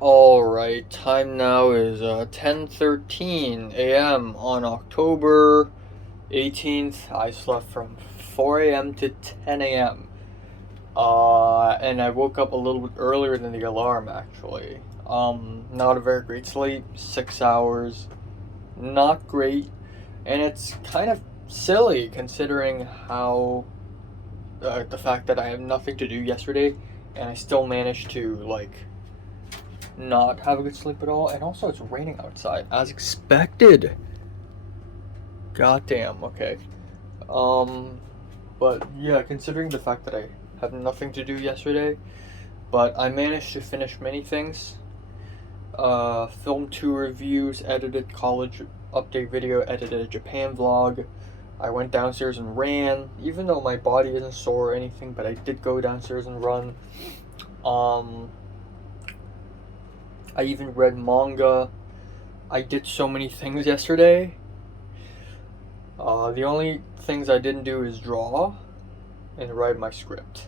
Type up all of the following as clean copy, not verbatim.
Alright, time now is 10:13 a.m. on October 18th. I slept from 4 a.m. to 10 a.m. And I woke up a little bit earlier than the alarm actually. Not a very great sleep, 6 hours, not great, and it's kind of silly considering how the fact that I have nothing to do yesterday, and I still managed to not have a good sleep at all, and also it's raining outside as expected. Goddamn. Okay. Um, but yeah, considering the fact that I have nothing to do yesterday, but I managed to finish many things. Filmed 2 reviews, edited college update video, edited a Japan vlog. I went downstairs and ran, even though my body isn't sore or anything, but I did go downstairs and run. Um, I even read manga. I did so many things yesterday. The only things I didn't do is draw and write my script.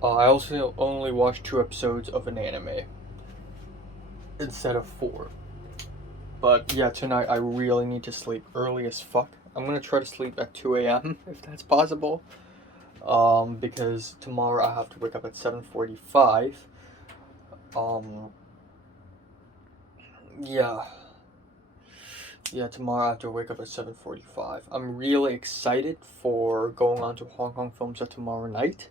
I also only watched 2 episodes of an anime instead of 4. But yeah, tonight I really need to sleep early as fuck. I'm gonna try to sleep at 2 a.m. if that's possible. Because tomorrow I have to wake up at 7:45. Um, yeah. Yeah, tomorrow I have to wake up at 7:45. I'm really excited for going on to Hong Kong Film Set tomorrow night,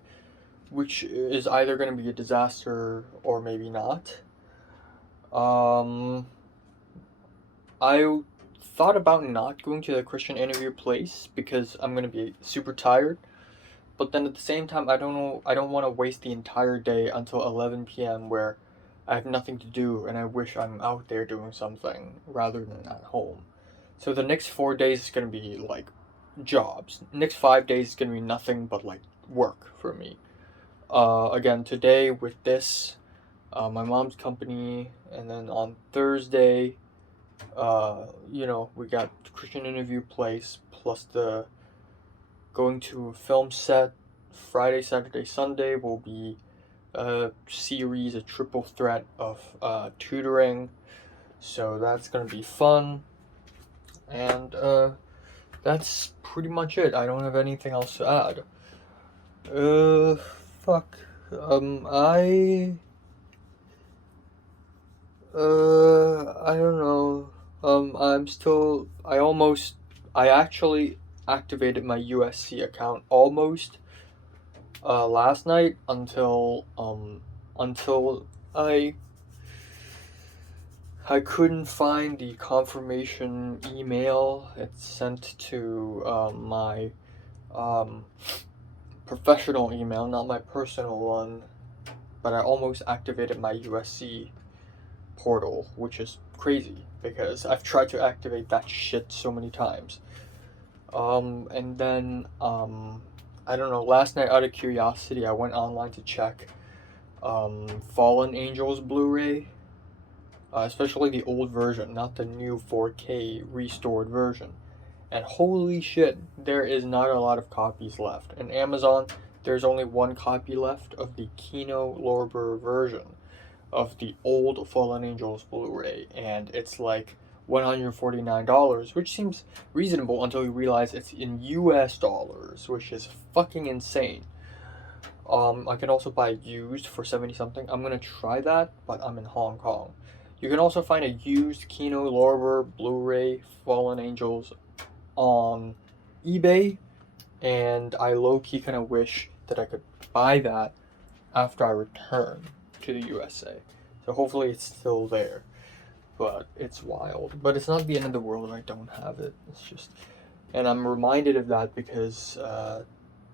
which is either going to be a disaster or maybe not. Um, I thought about not going to the Christian interview place because I'm going to be super tired. But then at the same time, I don't know. I don't want to waste the entire day until 11 p.m. where I have nothing to do, and I wish I'm out there doing something rather than at home. So the next 4 days is gonna be like jobs. Next 5 days is gonna be nothing but like work for me. Again today with this, my mom's company, and then on Thursday, we got Christian interview place plus the going to a film set. Friday, Saturday, Sunday will be a series, a triple threat of tutoring. So that's gonna be fun. And that's pretty much it. I don't have anything else to add. Uh, fuck. I don't know. I actually activated my USC account almost, last night until I I couldn't find the confirmation email. It's sent to my um, professional email, not my personal one. But I almost activated my USC portal, which is crazy because I've tried to activate that shit so many times. And then I don't know. Last night, out of curiosity, I went online to check Fallen Angels Blu-ray, especially the old version, not the new 4K restored version. And holy shit, there is not a lot of copies left. In Amazon, there's only one copy left of the Kino Lorber version of the old Fallen Angels Blu-ray, and it's like $149, which seems reasonable until you realize it's in US dollars, which is fucking insane. I can also buy used for 70 something. I'm gonna try that, but I'm in Hong Kong. You can also find a used Kino Lorber Blu-ray Fallen Angels on eBay, and I low-key kind of wish that I could buy that after I return to the USA. So hopefully it's still there. But it's wild. But it's not the end of the world I don't have it. It's just, and I'm reminded of that because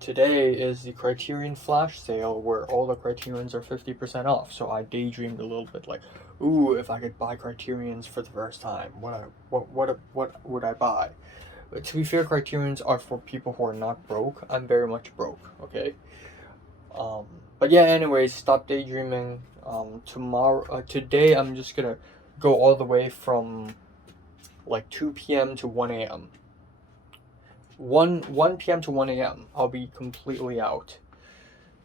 today is the Criterion Flash sale where all the Criterions are 50% off. So I daydreamed a little bit like, ooh, if I could buy Criterions for the first time, what would I buy? But to be fair, Criterions are for people who are not broke. I'm very much broke, okay? Um, but yeah, anyways, stop daydreaming. Today I'm just gonna go all the way from like 2 p.m. to 1 a.m. 1 p.m. to 1 a.m. I'll be completely out.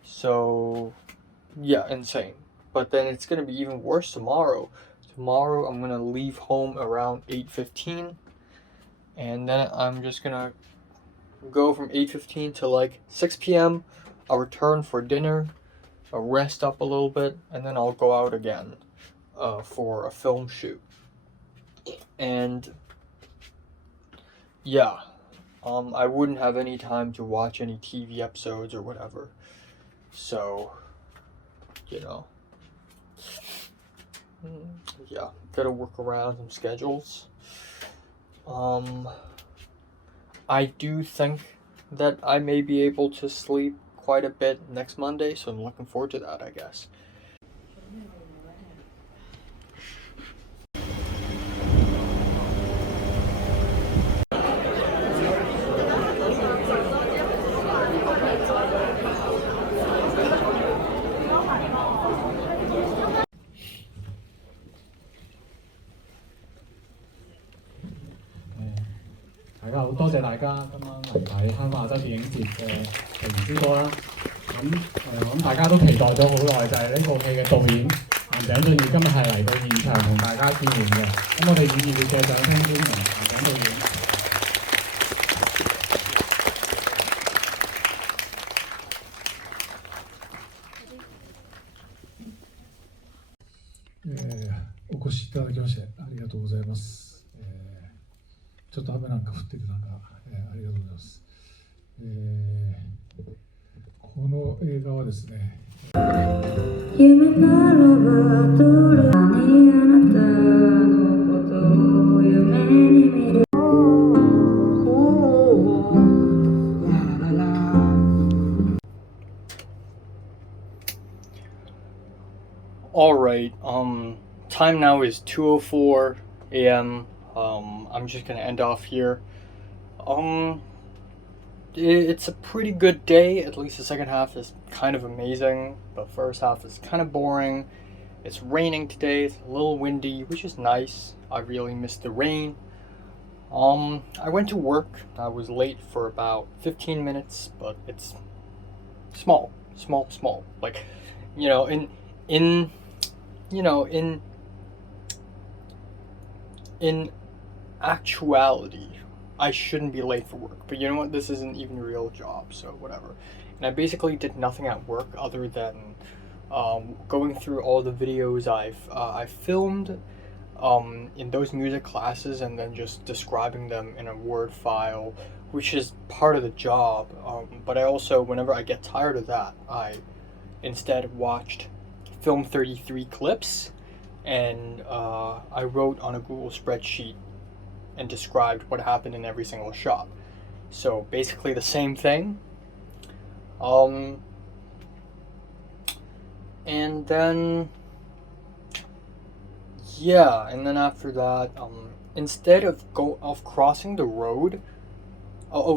So, yeah, insane. but then it's gonna be even worse tomorrow. Tomorrow I'm gonna leave home around 8:15, and then I'm just gonna go from 8:15 to like 6 p.m. I'll return for dinner, I'll rest up a little bit, and then I'll go out again for a film shoot. And yeah, I wouldn't have any time to watch any TV episodes or whatever. So, you know, yeah, gotta work around some schedules. I do think that I may be able to sleep quite a bit next Monday, so I'm looking forward to that, I guess.好多謝大家今晚嚟睇香港亞洲電影節嘅奇緣之歌啦。咁大家都期待咗好耐，就係呢部戲嘅導演顏井俊二今日係嚟到現場同大家見面嘅。咁我哋以熱烈嘅掌聲歡迎顏井導演。お越しいただきましてありがとうございます。ちょっと雨なんか降ってる中、ありがとうございます。この映画はですね、夢ならばどれにあなたのことを夢に見る。Alright, time now is 2:04 a.m. I'm just gonna end off here. It's a pretty good day. At least the second half is kind of amazing. The first half is kind of boring. It's raining today. It's a little windy, which is nice. I really missed the rain. I went to work. I was late for about 15 minutes, but it's small. Like, in actuality, I shouldn't be late for work, but you know what, this isn't even a real job, so whatever. And I basically did nothing at work other than going through all the videos I filmed in those music classes, and then just describing them in a Word file, which is part of the job. But I also, whenever I get tired of that, I instead watched Film 33 clips, and I wrote on a Google spreadsheet and described what happened in every single shot. So basically the same thing. And then after that, instead of crossing the road,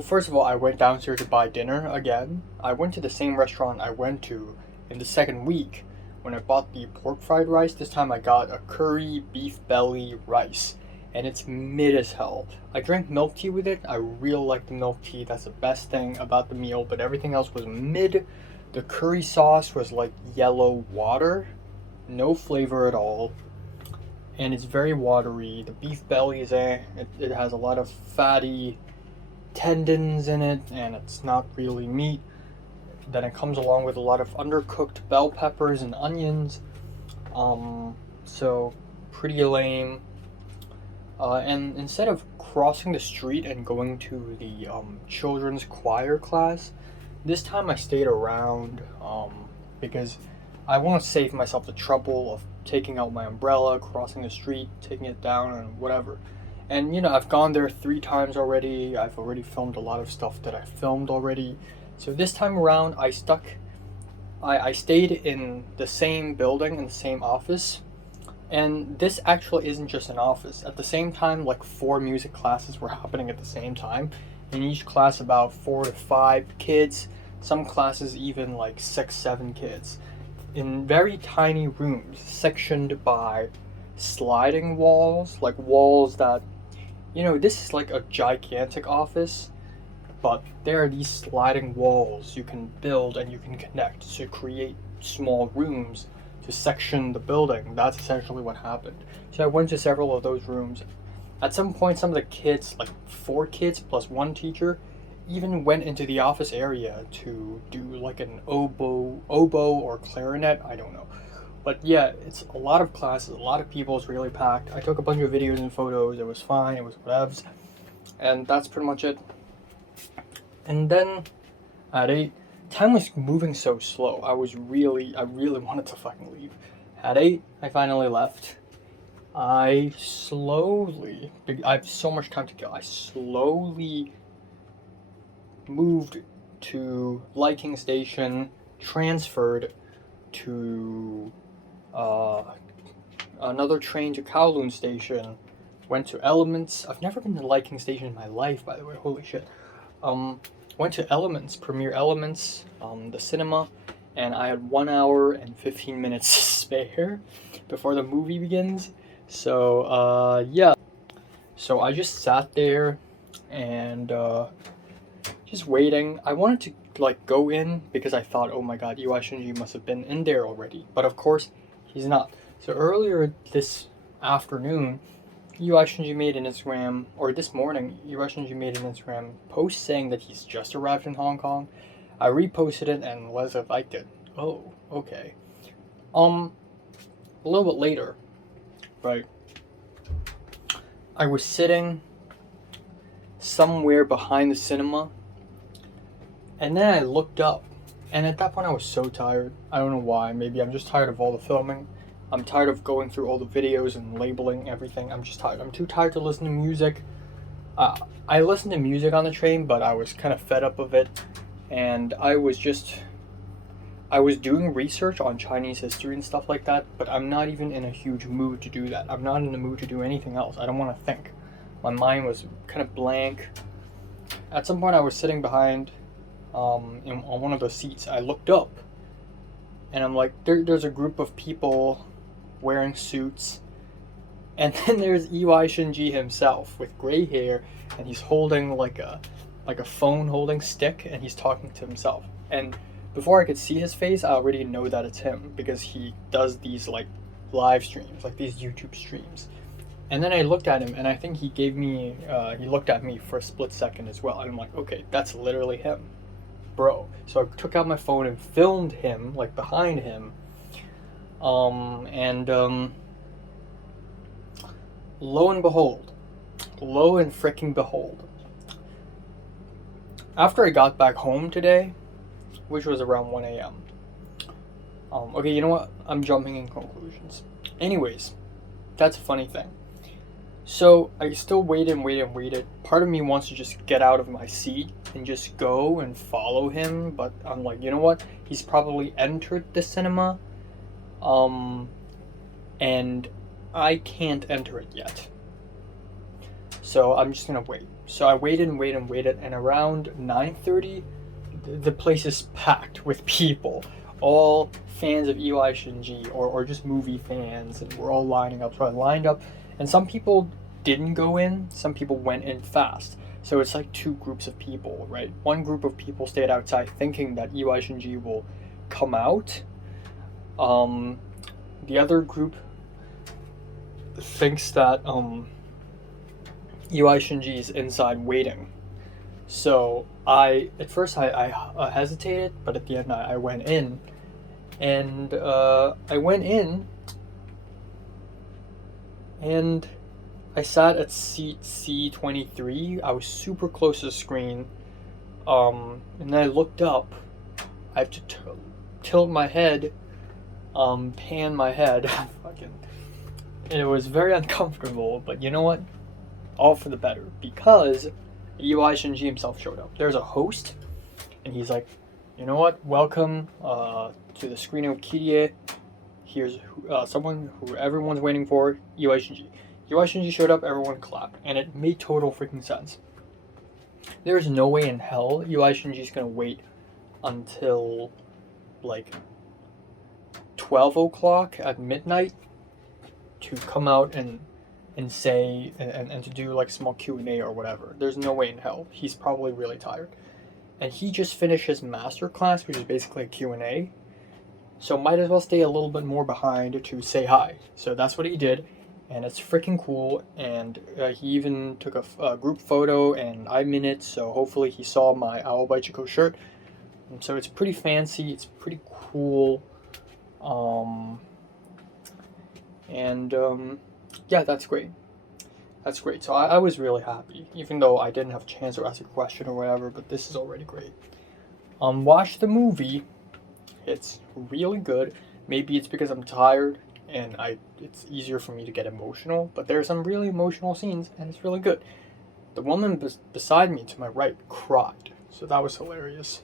first of all, I went downstairs to buy dinner again. I went to the same restaurant I went to in the second week when I bought the pork fried rice. This time I got a curry beef belly rice, and it's mid as hell. I drank milk tea with it. I really like the milk tea. That's the best thing about the meal, but everything else was mid. The curry sauce was like yellow water, no flavor at all, and it's very watery. The beef belly is it has a lot of fatty tendons in it, and it's not really meat. Then it comes along with a lot of undercooked bell peppers and onions, so pretty lame. And instead of crossing the street and going to the children's choir class, this time I stayed around because I want to save myself the trouble of taking out my umbrella, crossing the street, taking it down, and whatever. And I've gone there 3 times already. I've already filmed a lot of stuff that I filmed already. So this time around, I stayed in the same building, in the same office. And this actually isn't just an office. At the same time, like 4 music classes were happening at the same time. In each class, about 4 to 5 kids. Some classes even like 6, 7 kids. In very tiny rooms, sectioned by sliding walls. Like walls that, this is like a gigantic office. But there are these sliding walls you can build and you can connect to create small rooms to section the building. That's essentially what happened. So I went to several of those rooms. At some point, some of the kids, like 4 kids plus 1 teacher, even went into the office area to do like an oboe or clarinet. I don't know. But yeah, it's a lot of classes, a lot of people. It's really packed. I took a bunch of videos and photos. It was fine. It was whatevs. And that's pretty much it. And then at 8, time was moving so slow. I really wanted to fucking leave. At 8, I finally left. I have so much time to kill. I slowly moved to Liking Station, transferred to another train to Kowloon Station, went to Elements. I've never been to Liking Station in my life, by the way. Holy shit. Went to Elements, Premiere Elements, the cinema, and I had 1 hour and 15 minutes to spare before the movie begins. So, yeah. So I just sat there and just waiting. I wanted to like go in because I thought, oh my god, UI Shinji must have been in there already. But of course, he's not. So earlier this afternoon, UI Shinji made an Instagram, or this morning, UI Shinji made an Instagram post saying that he's just arrived in Hong Kong. I reposted it and Leslie liked it. Oh, okay. A little bit later, right, I was sitting somewhere behind the cinema, and then I looked up, and at that point I was so tired. I don't know why. Maybe I'm just tired of all the filming. I'm tired of going through all the videos and labeling everything. I'm just tired. I'm too tired to listen to music. I listened to music on the train, but I was kind of fed up of it, and I was doing research on Chinese history and stuff like that, but I'm not even in a huge mood to do that. I'm not in the mood to do anything else. I don't want to think. My mind was kind of blank. At some point I was sitting behind on one of the seats. I looked up and I'm like, there's a group of people wearing suits, and then there's UI Shinji himself with gray hair, and he's holding like a phone holding stick, and he's talking to himself. And before I could see his face, I already know that it's him because he does these like live streams, like these YouTube streams. And then I looked at him, and I think he looked at me for a split second as well. And I'm like, okay, that's literally him, bro. So I took out my phone and filmed him, like behind him. Lo and freaking behold, after I got back home today, which was around 1 a.m. Okay, you know what? I'm jumping in conclusions. Anyways, that's a funny thing. So I still waited. Part of me wants to just get out of my seat and just go and follow him, but I'm like, you know what? He's probably entered the cinema, and I can't enter it yet. So I'm just gonna wait. So I waited, and around 9:30, the place is packed with people, all fans of UI Shinji or just movie fans, and we're all lining up. So I lined up, and some people didn't go in, some people went in fast. So it's like 2 groups of people, right? One group of people stayed outside thinking that UI Shinji will come out. The other group thinks that UI Shinji is inside waiting. So at first I hesitated, but at the end I went in, and I sat at seat C23. I was super close to the screen, and then I looked up. I have to tilt my head, pan my head, fucking. And it was very uncomfortable, but you know what? All for the better, because UI Shinji himself showed up. There's a host, and he's like, you know what? Welcome to the screening of Kirie. Here's someone who everyone's waiting for, UI Shinji. UI Shinji showed up, everyone clapped, and it made total freaking sense. There's no way in hell UI Shinji's gonna wait until like 12 o'clock at midnight to come out and say and to do like small Q&A or whatever. There's no way in hell. He's probably really tired. And he just finished his master class, which is basically a Q&A. So might as well stay a little bit more behind to say hi. So that's what he did, and it's freaking cool. And he even took a group photo, and I'm in it. So hopefully he saw my Owl by Chico shirt. And so it's pretty fancy. It's pretty cool. Yeah, that's great. That's great. So I was really happy, even though I didn't have a chance to ask a question or whatever. But this is already great. Watch the movie. It's really good. Maybe it's because I'm tired and it's easier for me to get emotional, but there are some really emotional scenes and it's really good. The woman beside me to my right cried, so that was hilarious.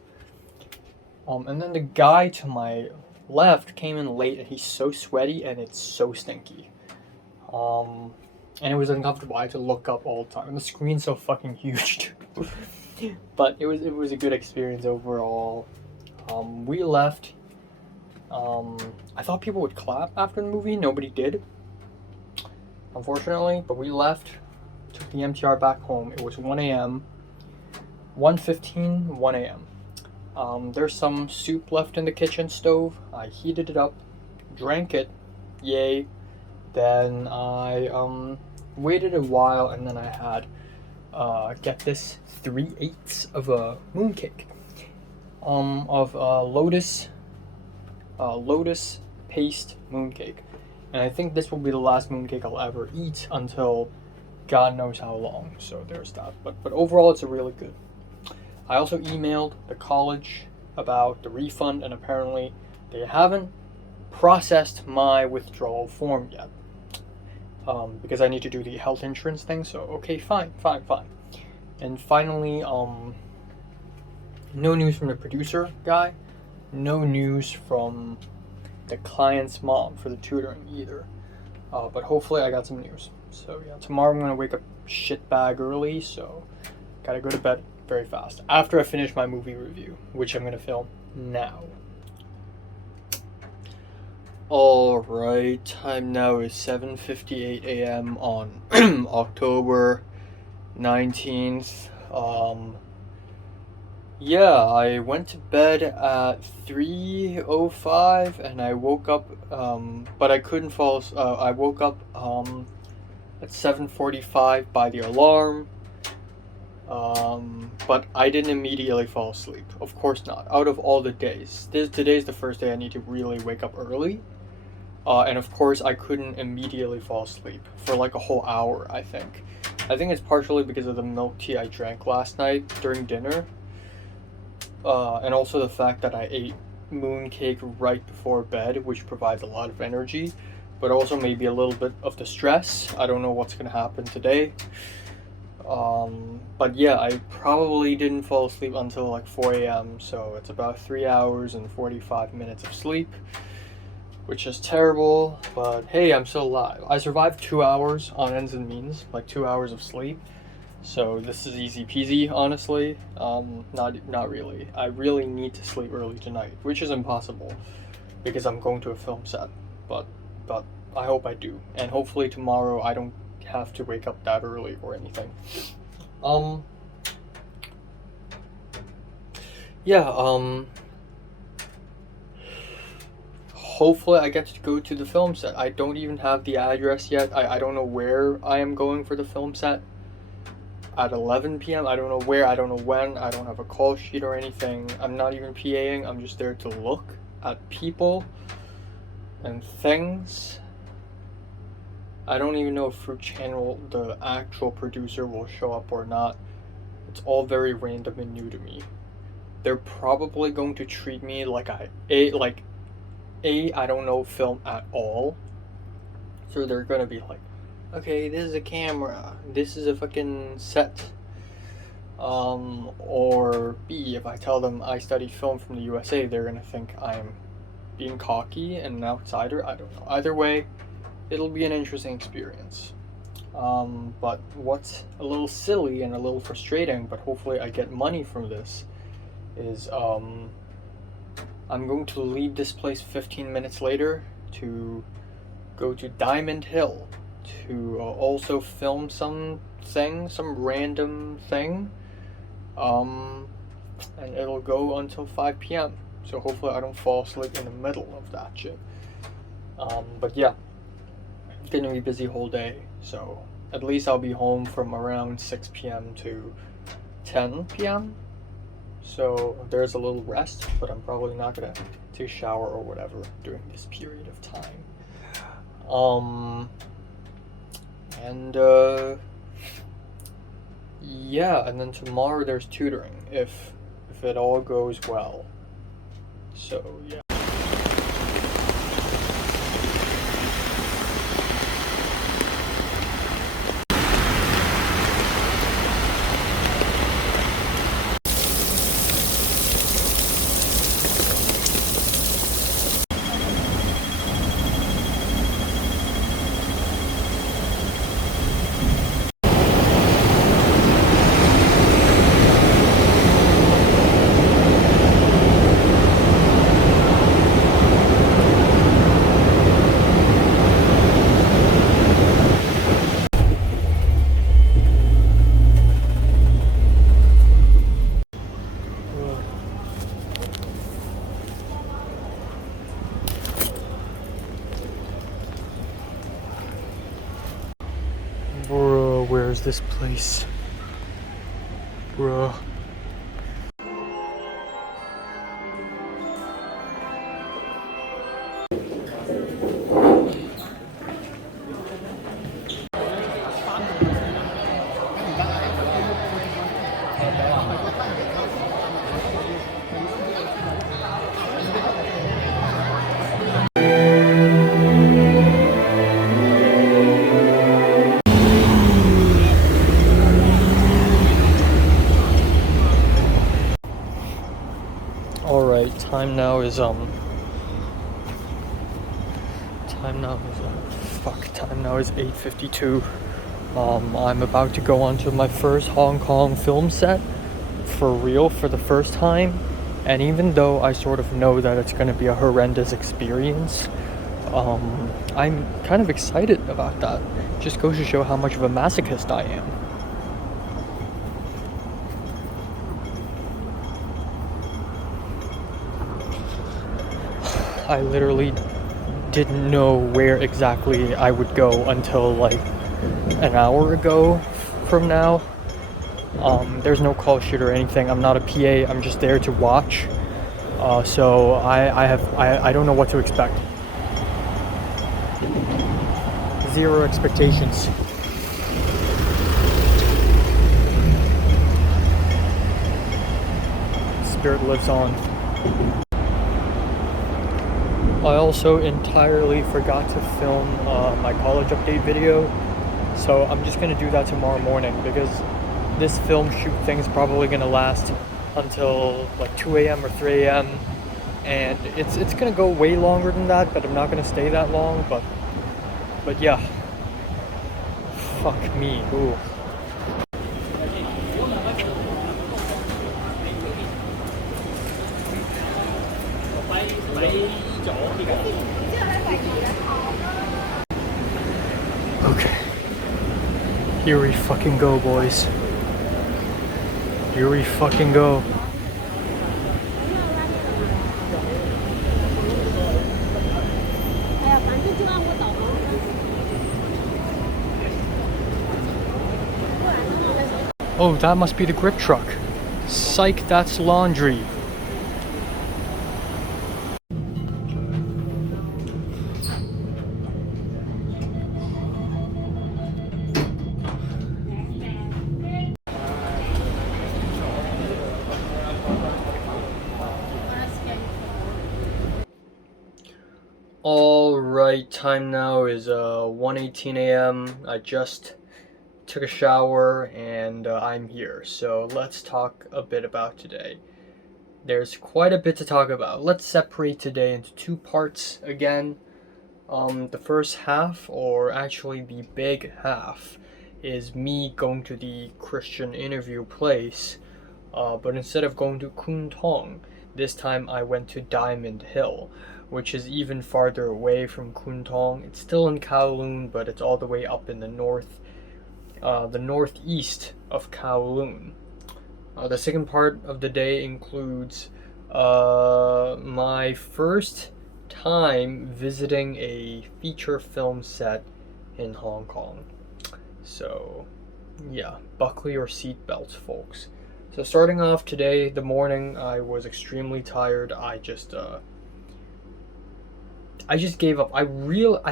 And then the guy to my left came in late and he's so sweaty and it's so stinky. And it was uncomfortable. I had to look up all the time, and the screen's so fucking huge too. But it was a good experience overall. We left. I thought people would clap after the movie. Nobody did, unfortunately. But we left, took the MTR back home. It was 1 a.m. 1:15, 1 a.m. There's some soup left in the kitchen stove. I heated it up, drank it, yay. Then I waited a while, and then I had get this 3/8 of a mooncake. Of lotus paste mooncake, and I think this will be the last mooncake I'll ever eat until God knows how long. So there's that. But overall, it's a really good. I also emailed the college about the refund, and apparently they haven't processed my withdrawal form yet. Because I need to do the health insurance thing. So okay, fine. And finally, no news from the producer guy. No news from the client's mom for the tutoring either. But hopefully I got some news. So yeah, tomorrow I'm gonna wake up shitbag early, so gotta go to bed very fast after I finish my movie review, which I'm gonna film now. Alright, time now is 7:58 a.m. on October 19th. Yeah, I went to bed at 3:05 and I woke up, but I couldn't fall. I woke up at 7:45 by the alarm, but I didn't immediately fall asleep. Of course not. Out of all the days, today's the first day I need to really wake up early. And of course, I couldn't immediately fall asleep for like a whole hour, I think. I think it's partially because of the milk tea I drank last night during dinner. And also the fact that I ate mooncake right before bed, which provides a lot of energy, but also maybe a little bit of the stress. I don't know what's going to happen today. But yeah, I probably didn't fall asleep until like 4 a.m., so it's about 3 hours and 45 minutes of sleep, which is terrible, but hey, I'm still alive. I survived 2 hours on ends and means, like 2 hours of sleep, so this is easy peasy, honestly. Not really. I really need to sleep early tonight, which is impossible, because I'm going to a film set, but I hope I do, and hopefully tomorrow I don't have to wake up that early or anything. Hopefully I get to go to the film set. I don't even have the address yet. I don't know where I am going for the film set at 11 p.m. I don't know where, I don't know when. I don't have a call sheet or anything. I'm not even PAing. I'm just there to look at people and things. I don't even know if Fruit Channel, the actual producer, will show up or not. It's all very random and new to me. They're probably going to treat me like I don't know film at all. So they're gonna be like, okay, this is a camera, this is a fucking set. Or B, if I tell them I studied film from the USA, they're gonna think I'm being cocky and an outsider. I don't know. Either way, it'll be an interesting experience. But what's a little silly and a little frustrating, but hopefully I get money from this, is I'm going to leave this place 15 minutes later to go to Diamond Hill to also film some random thing. And it'll go until 5 p.m. so hopefully I don't fall asleep in the middle of that shit. But yeah, gonna be busy whole day, so at least I'll be home from around 6 p.m. to 10 p.m. So there's a little rest, but I'm probably not gonna take a shower or whatever during this period of time. Yeah, and then tomorrow there's tutoring if it all goes well. So yeah. Bro, where's this place? Bro. Alright, time now is 8:52. I'm about to go onto my first Hong Kong film set for real for the first time, and even though I sort of know that it's gonna be a horrendous experience, I'm kind of excited about that. Just goes to show how much of a masochist I am. I literally didn't know where exactly I would go until like an hour ago from now. There's no call sheet or anything. I'm not a PA. I'm just there to watch. So I don't know what to expect. Zero expectations. Spirit lives on. I also entirely forgot to film my college update video, so I'm just gonna do that tomorrow morning because this film shoot thing is probably gonna last until like 2 a.m. or 3 a.m. and it's gonna go way longer than that, but I'm not gonna stay that long. But yeah, fuck me. Ooh. Okay. Here we fucking go, boys. Here we fucking go. Oh, that must be the grip truck. Psych, that's laundry. Alright, time now is 1:18 a.m. I just took a shower and I'm here. So let's talk a bit about today. There's quite a bit to talk about. Let's separate today into two parts again. The first half, or actually the big half, is me going to the Christian interview place. But instead of going to Kwun Tong, this time I went to Diamond Hill, which is even farther away from Kwun Tong. It's still in Kowloon, but it's all the way up in the northeast of Kowloon. The second part of the day includes My first time visiting a feature film set in Hong Kong. So, yeah, buckle your seatbelts, folks. So starting off today, the morning, I was extremely tired. I just gave up. I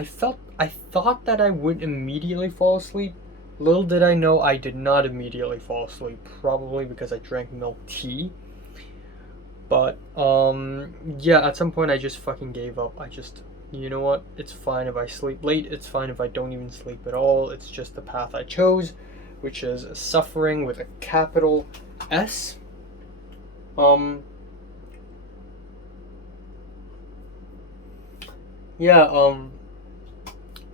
thought that I would immediately fall asleep. Little did I know I did not immediately fall asleep, probably because I drank milk tea. But yeah, at some point I just fucking gave up. You know what? It's fine if I sleep late. It's fine if I don't even sleep at all. It's just the path I chose, which is suffering with a capital S. Yeah,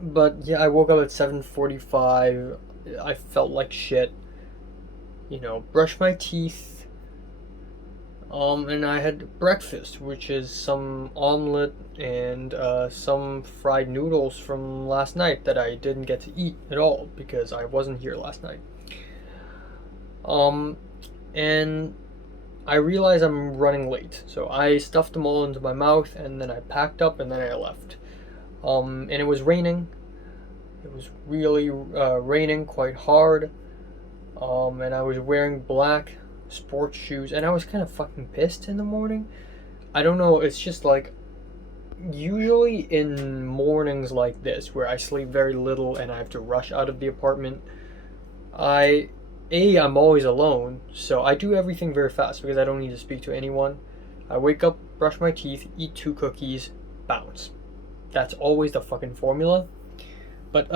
but yeah, I woke up at 7:45. I felt like shit. Brushed my teeth. And I had breakfast, which is some omelet and some fried noodles from last night that I didn't get to eat at all because I wasn't here last night. And I realized I'm running late, so I stuffed them all into my mouth, and then I packed up, and then I left. And it was raining. It was really raining quite hard. And I was wearing black sports shoes, and I was kind of fucking pissed in the morning. I don't know, it's just like, usually in mornings like this, where I sleep very little and I have to rush out of the apartment, I'm always alone, so I do everything very fast because I don't need to speak to anyone. I wake up, brush my teeth, eat 2 cookies, bounce. That's always the fucking formula. But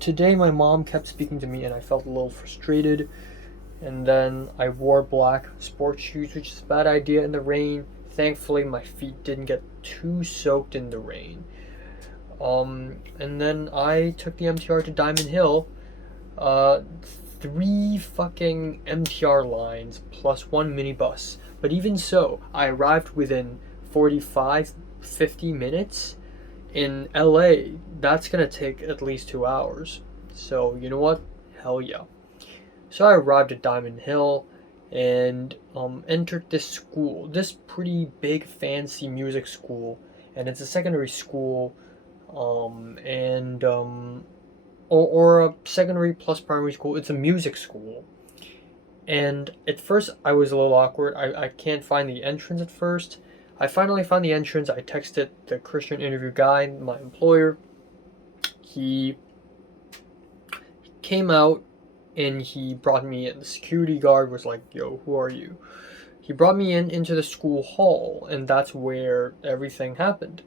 today my mom kept speaking to me and I felt a little frustrated. And then I wore black sports shoes, which is a bad idea in the rain. Thankfully, my feet didn't get too soaked in the rain. And then I took the MTR to Diamond Hill. 3 fucking MTR lines plus 1 minibus. But even so, I arrived within 45-50 minutes. In LA, that's gonna take at least 2 hours. So, you know what? Hell yeah. So I arrived at Diamond Hill and entered this school, this pretty big fancy music school, and it's a secondary school, or a secondary plus primary school. It's a music school. And at first I was a little awkward. I can't find the entrance at first. I finally found the entrance. I texted the Christian interview guy, my employer. He came out and he brought me in. The security guard was like, "Yo, who are you?" He brought me into the school hall, and that's where everything happened.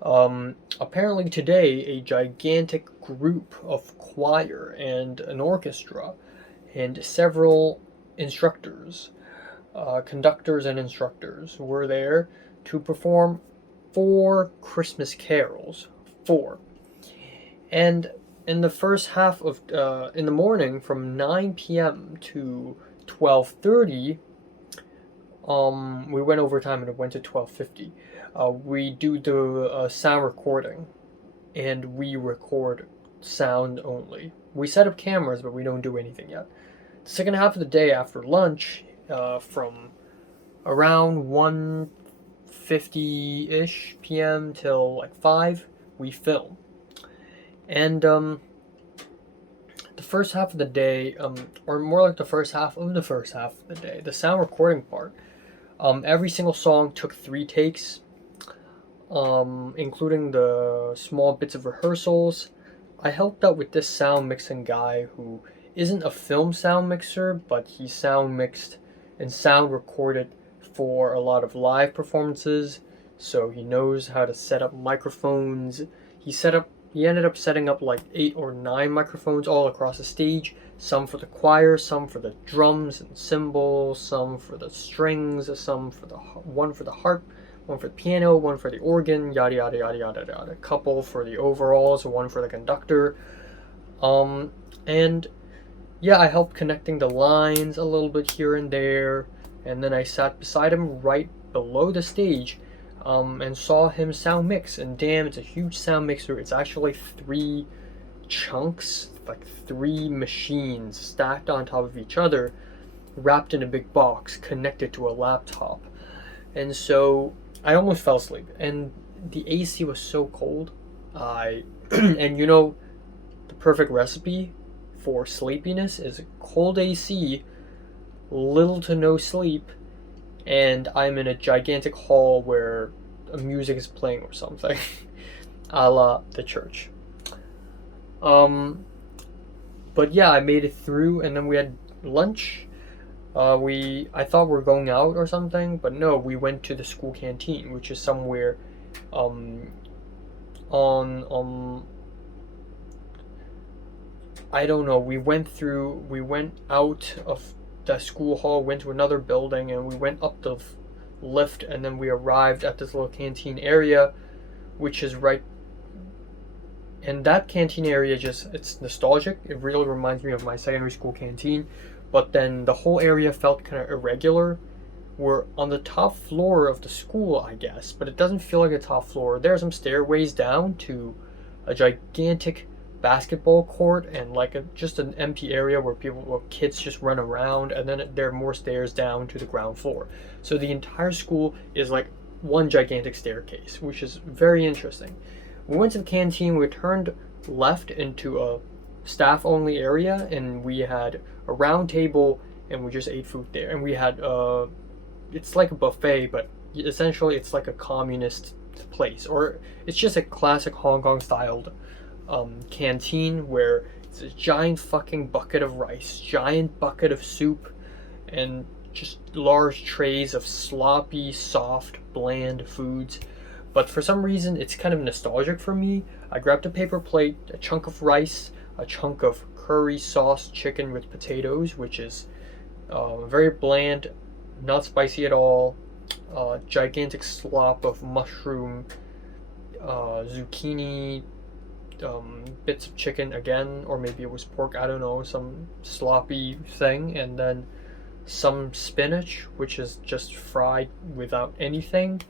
Apparently today, a gigantic group of choir and an orchestra and several instructors, conductors and instructors were there to perform 4 Christmas carols. 4. And in the first half of, in the morning from 9 p.m. to 12:30, we went overtime and it went to 12:50. We do the sound recording, and we record sound only. We set up cameras, but we don't do anything yet. The second half of the day after lunch, from around 1:50-ish p.m. till like 5, we film. And the first half of the day, or more like the first half of the day, the sound recording part, every single song took 3 takes, including the small bits of rehearsals. I helped out with this sound mixing guy who isn't a film sound mixer, but he sound mixed and sound recorded for a lot of live performances, so he knows how to set up microphones. He ended up setting up like 8 or 9 microphones all across the stage, some for the choir, some for the drums and cymbals, some for the strings, one for the harp, one for the piano, one for the organ, yada yada yada yada yada. A couple for the overalls, one for the conductor. And yeah, I helped connecting the lines a little bit here and there, and then I sat beside him right below the stage, and saw him sound mix. And damn, it's a huge sound mixer. It's actually 3 chunks, like 3 machines stacked on top of each other, wrapped in a big box, connected to a laptop. and so I almost fell asleep. And the AC was so cold. And you know, the perfect recipe for sleepiness is cold AC, little to no sleep, and I'm in a gigantic hall where music is playing or something, a la the church. But yeah, I made it through, and then we had lunch. I thought we were going out or something, but no, we went to the school canteen, which is somewhere, on I don't know. We went out of the school hall, went to another building, and we went up the lift, and then we arrived at this little canteen area, which is right. And that canteen area it's nostalgic. It really reminds me of my secondary school canteen, but then the whole area felt kind of irregular. We're on the top floor of the school, I guess, but it doesn't feel like a top floor. There are some stairways down to a gigantic basketball court and like just an empty area where kids just run around, and then there are more stairs down to the ground floor. So the entire school is like one gigantic staircase, which is very interesting. We went to the canteen, we turned left into a staff-only area, and we had a round table, and we just ate food there. And we had, it's like a buffet, but essentially it's like a communist place. Or it's just a classic Hong Kong-styled canteen where it's a giant fucking bucket of rice, giant bucket of soup, and just large trays of sloppy, soft, bland foods. But for some reason, it's kind of nostalgic for me. I grabbed a paper plate, a chunk of rice, a chunk of curry sauce chicken with potatoes, which is very bland, not spicy at all. Gigantic slop of mushroom, zucchini, bits of chicken again, or maybe it was pork, I don't know, some sloppy thing, and then some spinach, which is just fried without anything,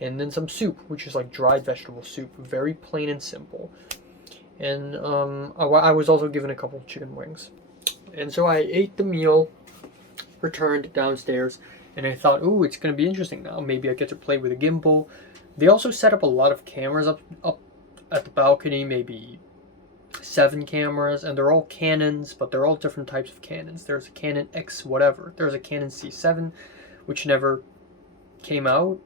and then some soup, which is like dried vegetable soup, very plain and simple. And I was also given a couple of chicken wings. And so I ate the meal, returned downstairs, and I thought, ooh, it's going to be interesting now. Maybe I get to play with a gimbal. They also set up a lot of cameras up at the balcony, maybe 7 cameras, and they're all Canons, but they're all different types of Canons. There's a Canon X whatever. There's a Canon C7, which never came out.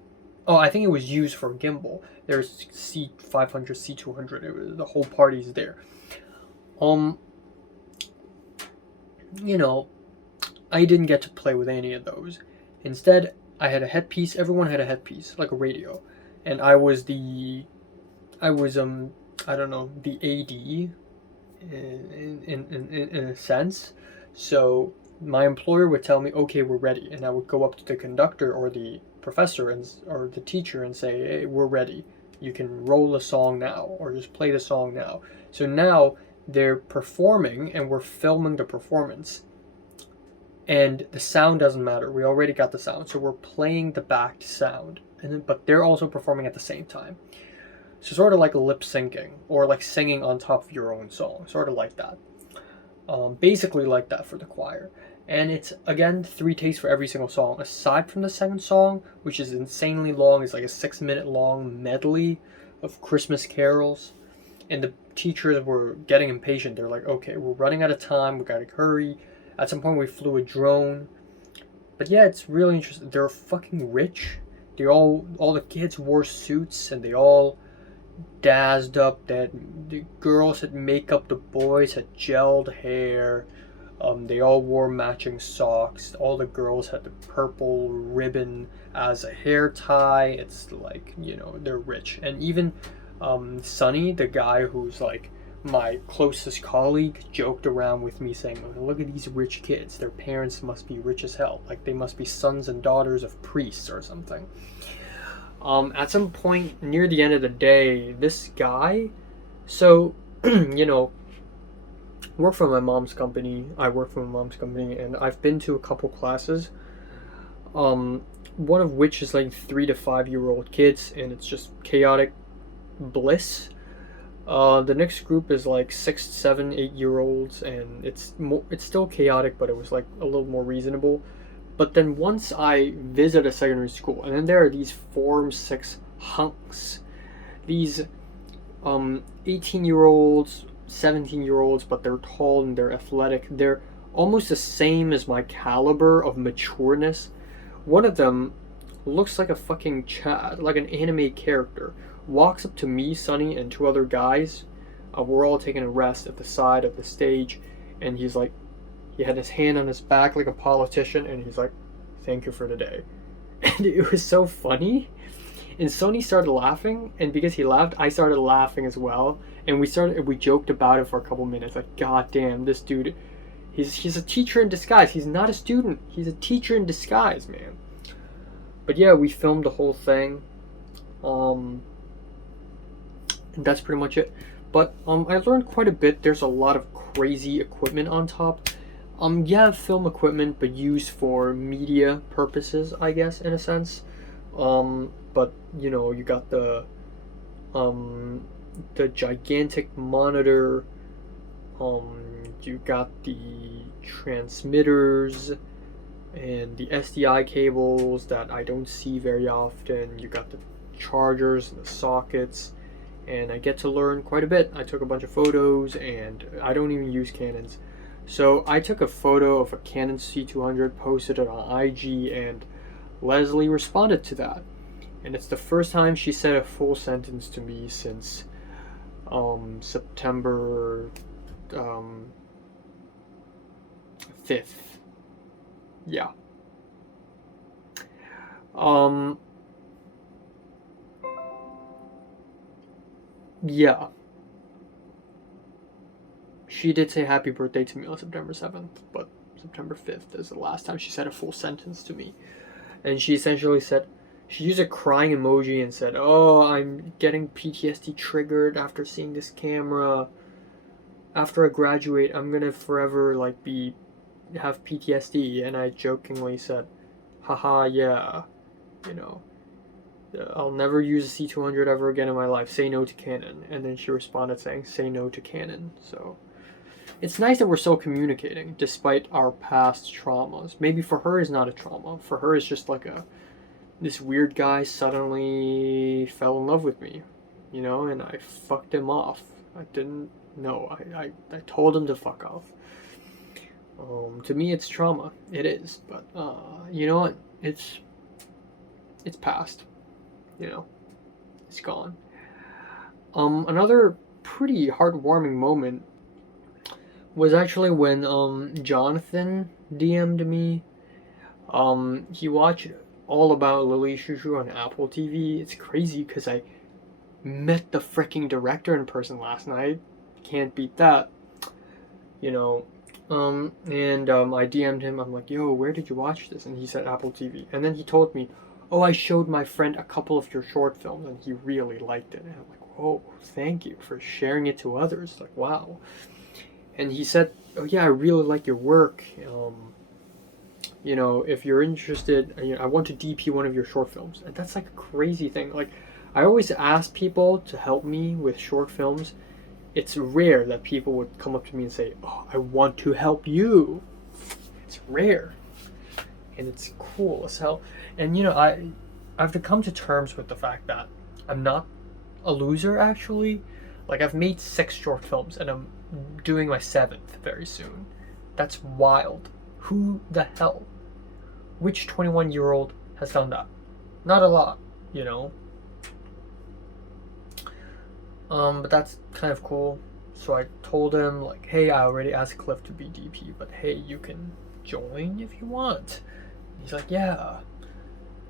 Oh, I think it was used for a gimbal. There's C500, C200. The whole party's there. You know, I didn't get to play with any of those. Instead, I had a headpiece. Everyone had a headpiece, like a radio, and I was I don't know, the AD in a sense. So my employer would tell me, okay, we're ready, and I would go up to the conductor or the professor or the teacher and say, hey, we're ready. You can roll a song now, or just play the song now. So now they're performing, and we're filming the performance. And the sound doesn't matter. We already got the sound, so we're playing the backed sound, but they're also performing at the same time. So sort of like lip syncing, or like singing on top of your own song, sort of like that. Basically like that for the choir. And it's, again, 3 takes for every single song. Aside from the second song, which is insanely long, it's like a 6-minute long medley of Christmas carols. And the teachers were getting impatient. They're like, okay, we're running out of time, we gotta hurry. At some point we flew a drone. But yeah, it's really interesting. They're fucking rich. All the kids wore suits, and they all dazzed up. That the girls had makeup, the boys had gelled hair. They all wore matching socks. All the girls had the purple ribbon as a hair tie. It's like, you know, they're rich. And even Sonny, the guy who's like my closest colleague, joked around with me saying, look at these rich kids. Their parents must be rich as hell. Like they must be sons and daughters of priests or something. At some point near the end of the day, this guy, so, you know, I work for my mom's company, and I've been to a couple classes, one of which is like 3 to 5 year old kids, and it's just chaotic bliss. The next group is like 6, 7, 8 year olds, and it's still chaotic, but it was like a little more reasonable. But then once I visit a secondary school, and then there are these Form 6 hunks, these 18-year-olds, 17-year-olds, but they're tall and they're athletic. They're almost the same as my caliber of matureness. One of them looks like a fucking Chad, like an anime character. Walks up to me, Sunny, and two other guys. We're all taking a rest at the side of the stage, and he's like, he had his hand on his back like a politician, and he's like, "Thank you for the day." And it was so funny. And Sony started laughing, and because he laughed, I started laughing as well. And we joked about it for a couple minutes. Like, God damn, this dude, he's a teacher in disguise. He's not a student. He's a teacher in disguise, man. But yeah, we filmed the whole thing. And that's pretty much it. But I learned quite a bit. There's a lot of crazy equipment on top. Yeah, film equipment, but used for media purposes, I guess, in a sense. But you know, you got the gigantic monitor. You got the transmitters and the SDI cables that I don't see very often. You got the chargers and the sockets, and I get to learn quite a bit. I took a bunch of photos, and I don't even use Canons. So I took a photo of a Canon C200, posted it on IG, and Leslie responded to that. And it's the first time she said a full sentence to me since September 5th. Yeah. Yeah. She did say happy birthday to me on September 7th, but September 5th is the last time she said a full sentence to me. And she essentially said, she used a crying emoji and said, "Oh, I'm getting PTSD triggered after seeing this camera. After I graduate, I'm gonna forever have PTSD." And I jokingly said, "Haha, yeah, you know, I'll never use a C200 ever again in my life. Say no to Canon." And then she responded saying, "Say no to Canon." So it's nice that we're still communicating despite our past traumas. Maybe for her it's not a trauma. For her it's just like this weird guy suddenly fell in love with me, you know, and I fucked him off. I didn't know. I told him to fuck off. To me it's trauma. It is. But you know what? It's past. You know. It's gone. Another pretty heartwarming moment was actually when Jonathan DM'd me. He watched All About Lily Shushu on Apple TV. It's crazy because I met the freaking director in person last night. Can't beat that. You know. And I DM'd him. I'm like, "Yo, where did you watch this?" And he said Apple TV. And then he told me, "Oh, I showed my friend a couple of your short films and he really liked it." And I'm like, "Whoa, thank you for sharing it to others." Like, wow. And he said, "Oh yeah, I really like your work. You know, if you're interested, you know, I want to DP one of your short films." And that's like a crazy thing. Like, I always ask people to help me with short films. It's rare that people would come up to me and say, "Oh, I want to help you." It's rare. And it's cool as hell. And you know, I have to come to terms with the fact that I'm not a loser, actually. Like, I've made 6 short films, and I'm doing my 7th very soon. That's wild. Who the hell? Which 21-year-old has done that? Not a lot, you know? But that's kind of cool. So I told him, like, "Hey, I already asked Cliff to be DP, but hey, you can join if you want." He's like, "Yeah."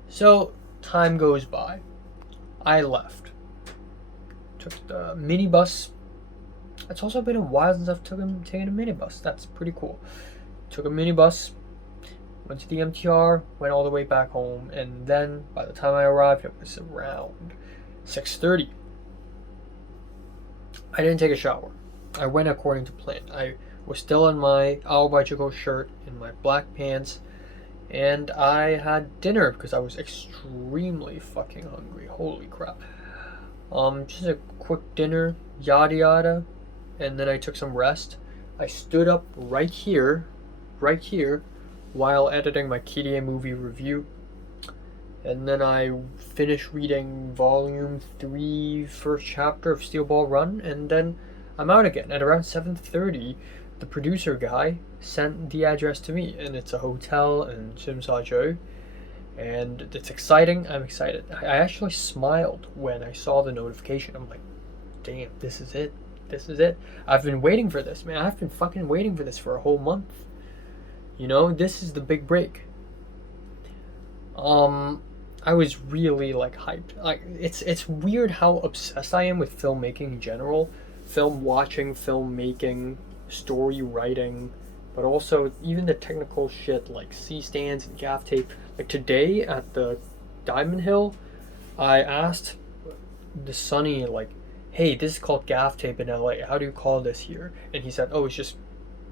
So time goes by. I left. Took the minibus. It's also been a while since I've taken a minibus. That's pretty cool. Took a minibus, went to the MTR, went all the way back home, and then by the time I arrived, it was around 6:30. I didn't take a shower. I went according to plan. I was still in my Ao by Chico shirt and my black pants, and I had dinner because I was extremely fucking hungry. Holy crap. Just a quick dinner, yada yada, and then I took some rest. I stood up right here, while editing my KDA movie review. And then I finished reading volume 3, first chapter of Steel Ball Run, and then I'm out again. At around 7:30, the producer guy sent the address to me, and it's a hotel in Simsajo, and it's exciting. I'm excited. I actually smiled when I saw the notification. I'm like, damn, this is it. This is it. I've been waiting for this, man. I've been fucking waiting for this for a whole month. You know, this is the big break. I was really like hyped. Like it's weird how obsessed I am with filmmaking in general, film watching, filmmaking, story writing, but also even the technical shit like C-stands and gaff tape. Like today at the Diamond Hill, I asked the Sunny like, "Hey, this is called gaff tape in LA. How do you call this here?" And he said, "Oh, it's just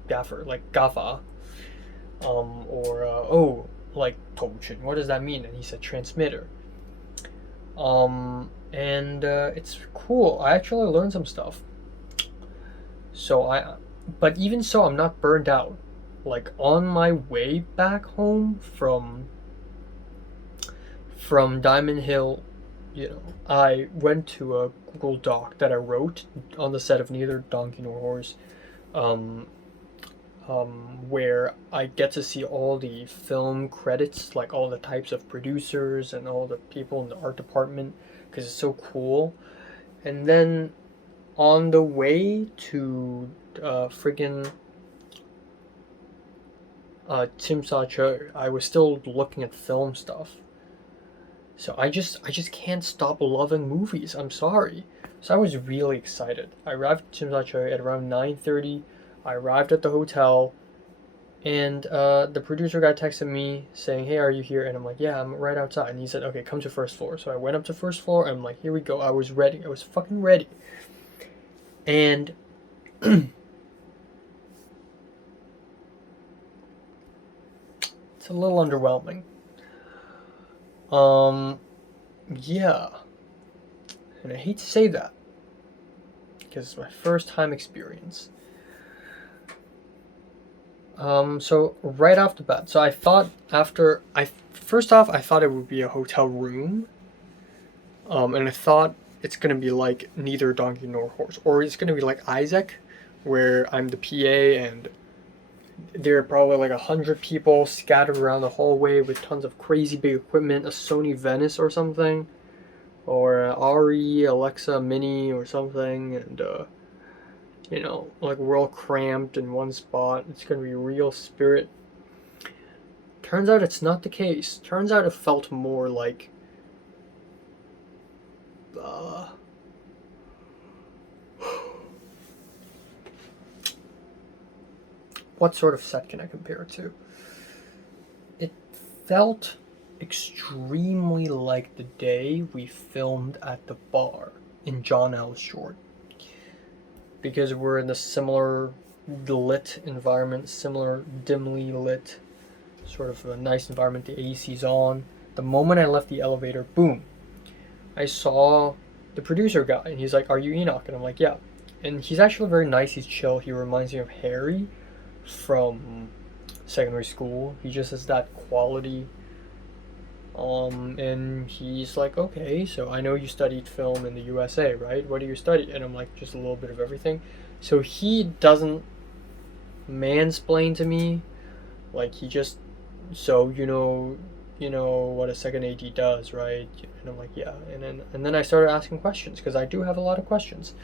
gaffer, like gaffa." Oh, like Tongchun, what does that mean? And he said transmitter. It's cool. I actually learned some stuff. But even so, I'm not burned out. Like on my way back home from Diamond Hill, you know, I went to a Google Doc that I wrote on the set of Neither Donkey Nor Horse, where I get to see all the film credits, like all the types of producers and all the people in the art department, because it's so cool. And then on the way to friggin' Timsacho, I was still looking at film stuff. So I just can't stop loving movies. I'm sorry. So I was really excited. I arrived at Timsacho at around 9:30. I arrived at the hotel, and the producer guy texted me saying, "Hey, are you here?" And I'm like, "Yeah, I'm right outside." And he said, "Okay, come to first floor." So I went up to first floor, and I'm like, "Here we go." I was ready. I was fucking ready. And it's a little underwhelming. Yeah. And I hate to say that, because it's my first time experience. So right off the bat, so I thought first off, I thought it would be a hotel room. And I thought it's gonna be like Neither Donkey Nor Horse, or it's gonna be like Isaac, where I'm the PA and there are probably like 100 people scattered around the hallway with tons of crazy big equipment, a Sony Venice or something, or Ari, Alexa Mini or something, and you know, like we're all cramped in one spot. It's gonna be real spirit. Turns out it's not the case. Turns out it felt more like what sort of set can I compare it to? It felt extremely like the day we filmed at the bar in John L. Short. Because we're in a similar lit environment, similar dimly lit, sort of a nice environment, the AC's on. The moment I left the elevator, boom, I saw the producer guy, and he's like, "Are you Enoch?" And I'm like, "Yeah." And he's actually very nice, he's chill, he reminds me of Harry from secondary school. He just has that quality. And he's like, "Okay, so I know you studied film in the USA, right? What do you study?" And I'm like, "Just a little bit of everything." So he doesn't mansplain to me, like he just, "So you know what a second AD does, right?" And I'm like, "Yeah." And then I started asking questions, because I do have a lot of questions.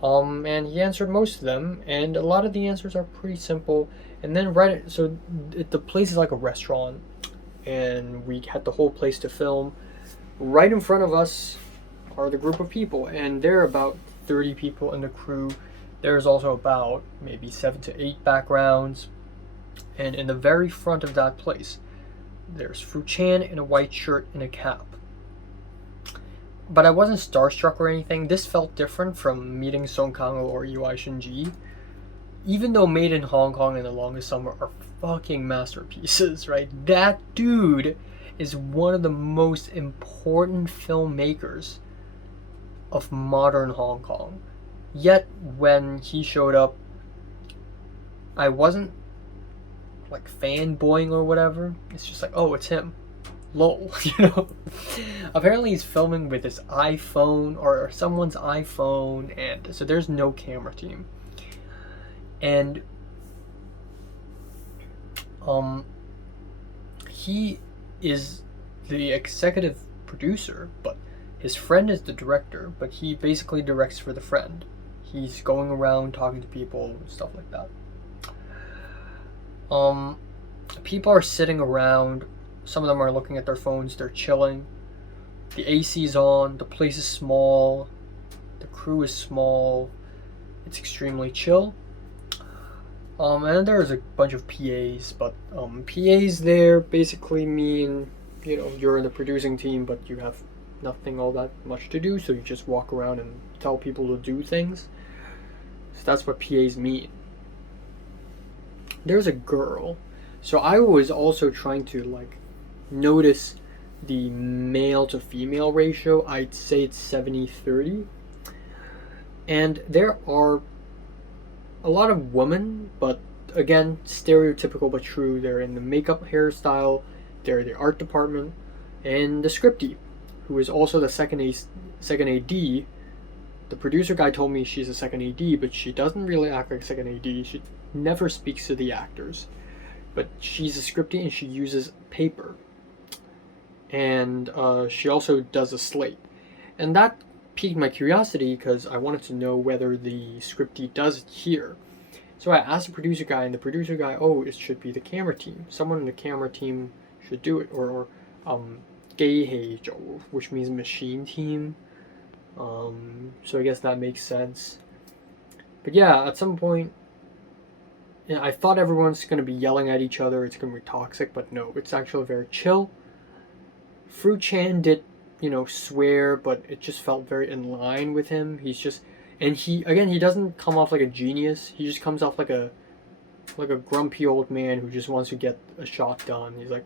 And he answered most of them, and a lot of the answers are pretty simple. And then the place is like a restaurant, and we had the whole place to film. Right in front of us are the group of people, and there are about 30 people in the crew. There's also about maybe 7 to 8 backgrounds, and in the very front of that place, there's Fu Chan in a white shirt and a cap. But I wasn't starstruck or anything. This felt different from meeting Song Kang-ho or Ui Shinji. Even though Made in Hong Kong and The Longest Summer are fucking masterpieces, right? That dude is one of the most important filmmakers of modern Hong Kong. Yet when he showed up, I wasn't like fanboying or whatever. It's just like, oh, it's him. Lol, you know. Apparently he's filming with his iPhone or someone's iPhone, and so there's no camera team. And he is the executive producer, but his friend is the director, but he basically directs for the friend. He's going around talking to people and stuff like that. People are sitting around. Some of them are looking at their phones. They're chilling. The AC's on. The place is small. The crew is small. It's extremely chill. And then there's a bunch of PAs, but PAs there basically mean, you know, you're in the producing team, but you have nothing all that much to do, so you just walk around and tell people to do things. So that's what PAs mean. There's a girl. So I was also trying to like notice the male to female ratio. I'd say it's 70-30. And there are a lot of women, but again, stereotypical but true. They're in the makeup, hairstyle, they're the art department, and the scriptie, who is also the second AD. The producer guy told me she's a second AD, but she doesn't really act like a second AD. She never speaks to the actors. But she's a scriptie and she uses paper. And she also does a slate. And that piqued my curiosity because I wanted to know whether the scriptie does it here. So I asked the producer guy, and the producer guy, oh, it should be the camera team. Someone in the camera team should do it. Or geiheijo, which means machine team. So I guess that makes sense. But yeah, at some point, yeah, I thought everyone's going to be yelling at each other. It's going to be toxic, but no, it's actually very chill. Fu-chan did, you know, swear, but it just felt very in line with him. He's just, and he doesn't come off like a genius. He just comes off like a grumpy old man who just wants to get a shot done. He's like,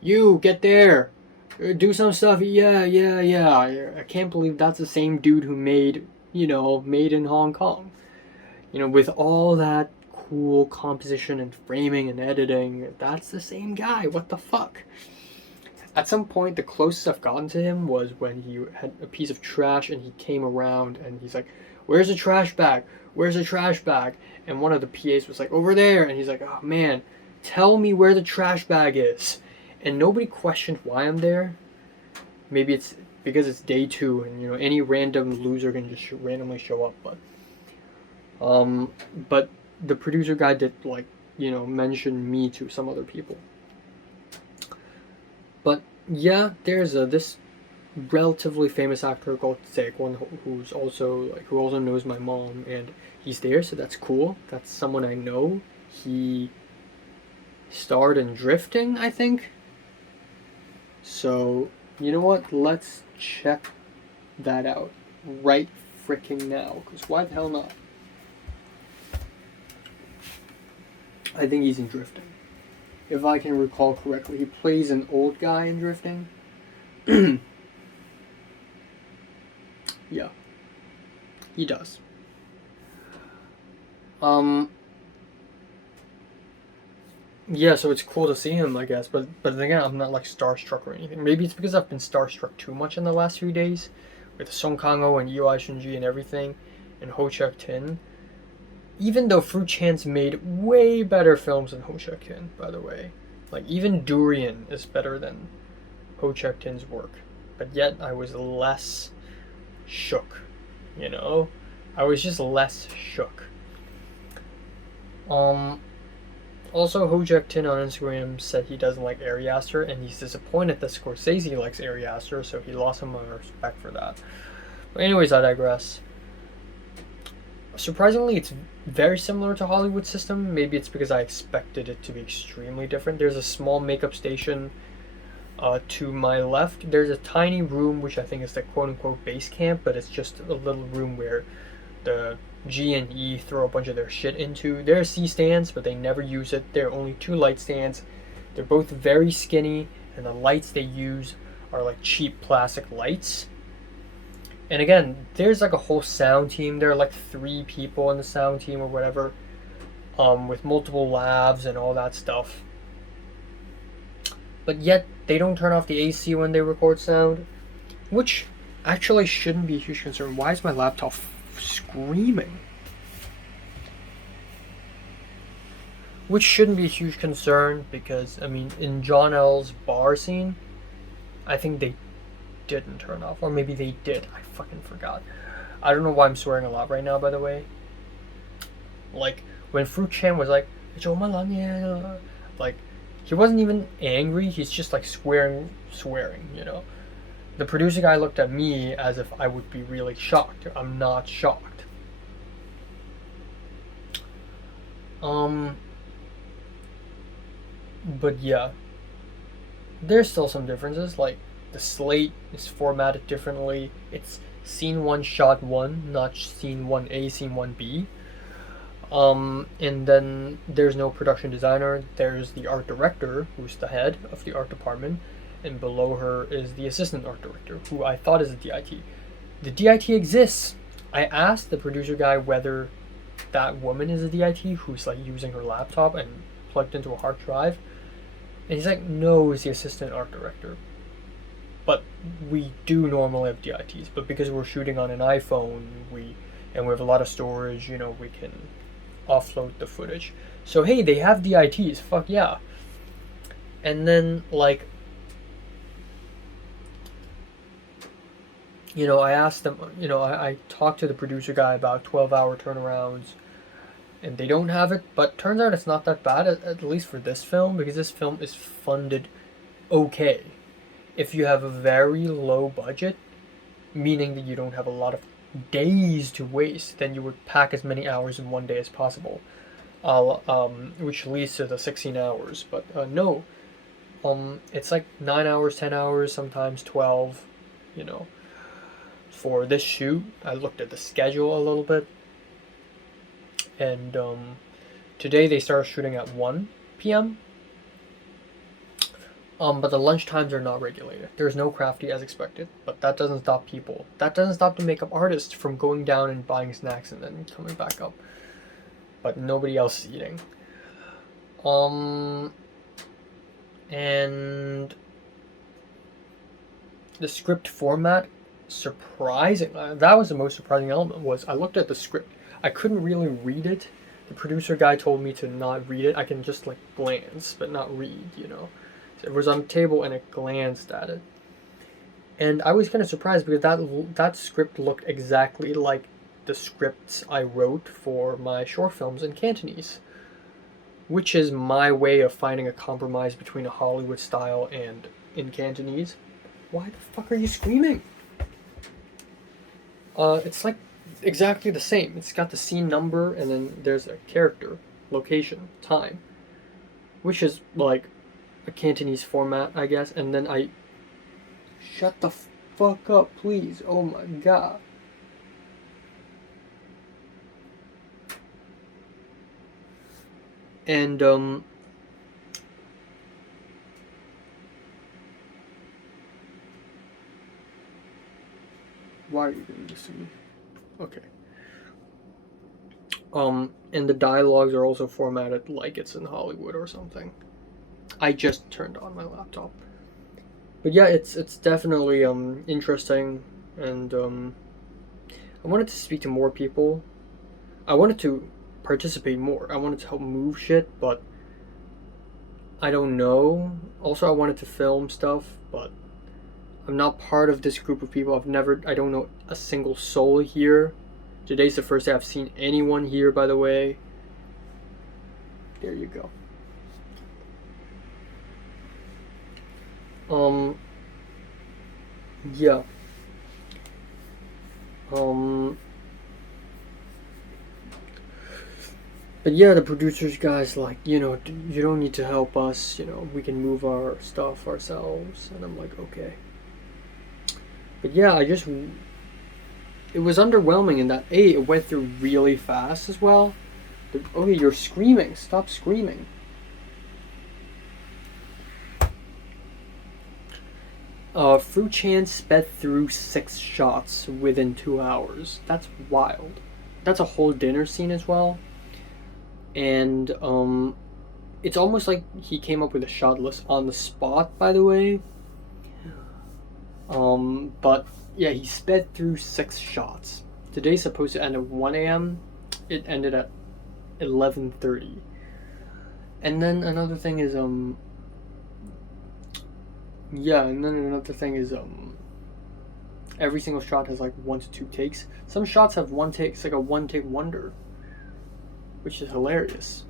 you, get there. Do some stuff. Yeah. I can't believe that's the same dude who made, you know, Made in Hong Kong. You know, with all that cool composition and framing and editing, that's the same guy. What the fuck? At some point, the closest I've gotten to him was when he had a piece of trash and he came around and he's like, where's the trash bag? Where's the trash bag? And one of the PAs was like, over there. And he's like, oh man, tell me where the trash bag is. And nobody questioned why I'm there. Maybe it's because it's day 2 and, you know, any random loser can just randomly show up. But the producer guy did, like, you know, mention me to some other people. But yeah, there's this relatively famous actor called Taekwon who also knows my mom, and he's there, so that's cool. That's someone I know. He starred in Drifting, I think. So, you know what? Let's check that out right freaking now, because why the hell not? I think he's in Drifting. If I can recall correctly, he plays an old guy in Drifting. Yeah. He does. Yeah, so it's cool to see him, I guess, but then again, I'm not like starstruck or anything. Maybe it's because I've been starstruck too much in the last few days with Song Kang-ho and Yoo Shunji and everything, and Ho Cheuk-tin. Even though Fu-chan's made way better films than Ho Cheuk-tin, by the way. Like, even Durian is better than Ho Cheuk-tin's work. But yet, I was less shook, you know? I was just less shook. Also, Ho Cheuk-tin on Instagram said he doesn't like Ari Aster, and he's disappointed that Scorsese likes Ari Aster, so he lost some respect for that. But anyways, I digress. Surprisingly, it's very similar to Hollywood system. Maybe it's because I expected it to be extremely different. There's a small makeup station to my left. There's a tiny room, which I think is the quote-unquote base camp, but it's just a little room where the G and E throw a bunch of their shit into. There are C stands, but they never use it. There are only 2 light stands. They're both very skinny, and the lights they use are like cheap plastic lights. And again, there's like a whole sound team. There are like 3 people in the sound team or whatever. with multiple labs and all that stuff. But yet they don't turn off the AC when they record sound, which actually shouldn't be a huge concern. Why is my laptop screaming? Which shouldn't be a huge concern because, I mean, in John L's bar scene, I think they didn't turn off. Or maybe they did. I fucking forgot. I don't know why I'm swearing a lot right now, by the way. Like, when Fruit Chan was like, like, he wasn't even angry. He's just like swearing, you know. The producer guy looked at me as if I would be really shocked. I'm not shocked. But yeah, there's still some differences. Like, the slate is formatted differently. It's scene 1, shot 1, not scene 1A, scene 1B. And then there's no production designer. There's the art director, who's the head of the art department, and below her is the assistant art director, who I thought is a DIT. The DIT exists. I asked the producer guy whether that woman is a DIT who's like using her laptop and plugged into a hard drive, and he's like, no, it's the assistant art director. But we do normally have DITs, but because we're shooting on an iPhone, we have a lot of storage, you know, we can offload the footage. So hey, they have DITs, fuck yeah. And then, like, you know, I asked them, you know, I talked to the producer guy about 12-hour turnarounds, and they don't have it, but turns out it's not that bad, at least for this film, because this film is funded okay. If you have a very low budget, meaning that you don't have a lot of days to waste, then you would pack as many hours in one day as possible, which leads to the 16 hours. But no, it's like 9 hours, 10 hours, sometimes 12, you know. For this shoot, I looked at the schedule a little bit, and today they started shooting at 1 p.m., but the lunch times are not regulated. There's no crafty as expected, but that doesn't stop people. That doesn't stop the makeup artist from going down and buying snacks and then coming back up. But nobody else is eating. And the script format, surprising. That was the most surprising element. Was I looked at the script. I couldn't really read it. The producer guy told me to not read it. I can just like glance, but not read, you know. It was on the table and I glanced at it, and I was kind of surprised because that script looked exactly like the scripts I wrote for my short films in Cantonese, which is my way of finding a compromise between a Hollywood style and in Cantonese. Why the fuck are you screaming? It's like exactly the same. It's got the scene number and then there's a character, location, time, which is like a Cantonese format, I guess, and then I... Shut the fuck up, please. Oh my god. And, why are you doing this to me? Okay. And the dialogues are also formatted like it's in Hollywood or something. I just turned on my laptop. But yeah, it's definitely interesting, and I wanted to speak to more people. I wanted to participate more. I wanted to help move shit, but I don't know. Also, I wanted to film stuff, but I'm not part of this group of people. I don't know a single soul here. Today's the first day I've seen anyone here, by the way. There you go. Yeah. But yeah, the producers guys like, you know, you don't need to help us, you know, we can move our stuff ourselves. And I'm like, okay. But yeah, it was underwhelming in that, it went through really fast as well. Okay, you're screaming. Stop screaming. Fruit Chan sped through 6 shots within 2 hours. That's wild. That's a whole dinner scene as well. And it's almost like he came up with a shot list on the spot, by the way. But yeah, he sped through 6 shots. Today's supposed to end at 1 a.m. It ended at 11:30. And then another thing is every single shot has like 1 to 2 takes. Some shots have 1 take. It's like a 1 take wonder, which is hilarious.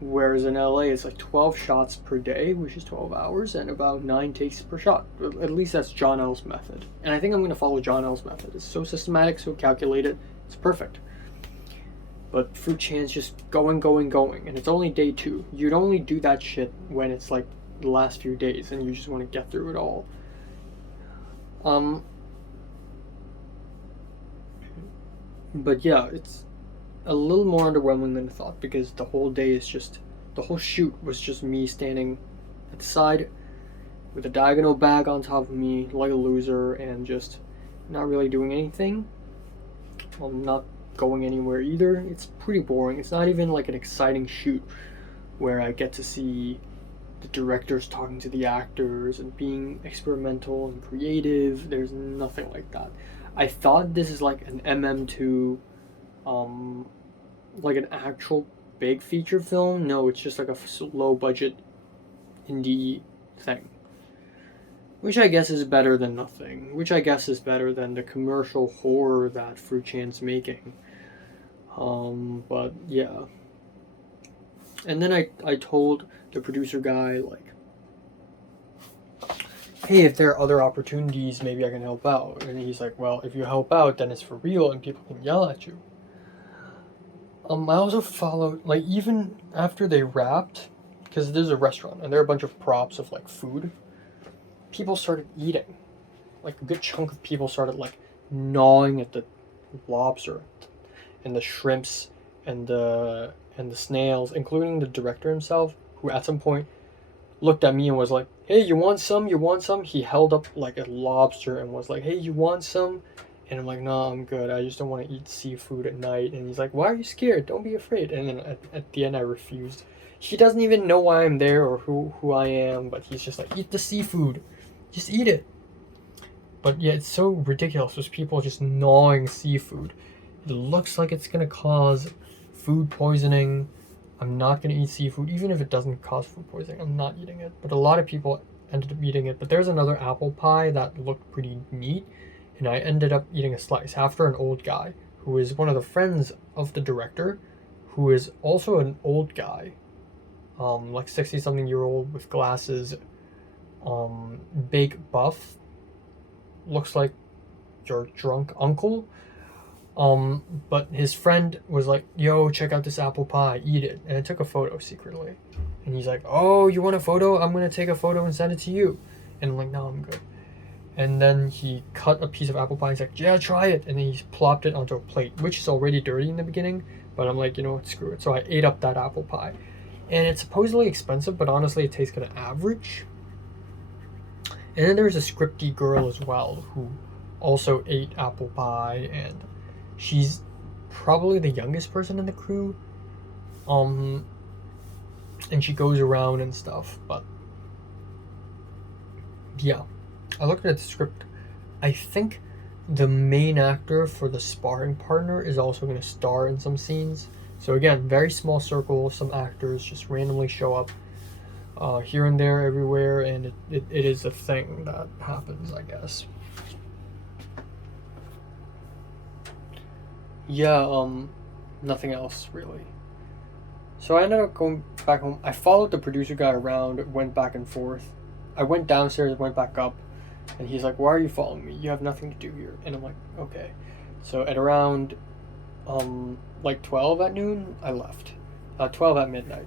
Whereas in LA, it's like 12 shots per day, which is 12 hours, and about 9 takes per shot. At least that's John L's method. And I think I'm going to follow John L's method. It's so systematic, so calculated, it's perfect. But Fruit Chan's just going, and it's only day 2. You'd only do that shit when it's like the last few days, and you just want to get through it all. But yeah, it's a little more underwhelming than I thought, because the whole shoot was just me standing at the side with a diagonal bag on top of me like a loser and just not really doing anything. I'm not going anywhere either. It's pretty boring. It's not even like an exciting shoot where I get to see the directors talking to the actors and being experimental and creative. There's nothing like that. I thought this is like an MM2, like an actual big feature film. No, it's just like a low budget indie thing, which I guess is better than nothing, which I guess is better than the commercial horror that Fruit Chan's making. But yeah. And then I told the producer guy, like, hey, if there are other opportunities, maybe I can help out. And he's like, well, if you help out, then it's for real and people can yell at you. I also followed, like, even after they wrapped, because there's a restaurant and there are a bunch of props of like food, people started eating. Like a good chunk of people started like gnawing at the lobster and the shrimps and the snails, including the director himself, who at some point looked at me and was like, hey, you want some? He held up like a lobster and was like, hey, you want some? And I'm like, no, I'm good. I just don't want to eat seafood at night. And he's like, why are you scared? Don't be afraid. And then at the end, I refused. He doesn't even know why I'm there or who I am, but he's just like, eat the seafood. Just eat it. But yeah, it's so ridiculous. There's people just gnawing seafood. It looks like it's going to cause food poisoning. I'm not going to eat seafood. Even if it doesn't cause food poisoning, I'm not eating it. But a lot of people ended up eating it. But there's another apple pie that looked pretty neat, and I ended up eating a slice after an old guy who is one of the friends of the director, who is also an old guy, like 60-something-year-old with glasses, big buff, looks like your drunk uncle. But his friend was like, yo, check out this apple pie, eat it. And I took a photo secretly. And he's like, oh, you want a photo? I'm going to take a photo and send it to you. And I'm like, no, I'm good. And then he cut a piece of apple pie. He's like, yeah, try it. And then he plopped it onto a plate, which is already dirty in the beginning. But I'm like, you know what, screw it. So I ate up that apple pie. And it's supposedly expensive, but honestly, it tastes kind of average. And then there's a scripty girl as well who also ate apple pie, and she's probably the youngest person in the crew. And she goes around and stuff, but yeah. I looked at the script. I think the main actor for the sparring partner is also going to star in some scenes. So again, very small circle, some actors just randomly show up here and there everywhere, and it is a thing that happens, I guess. Yeah, nothing else really. So I ended up going back home. I followed the producer guy around, went back and forth. I went downstairs, went back up, and he's like, why are you following me? You have nothing to do here. And I'm like, okay. So at around like 12 at noon, I left. 12 at midnight.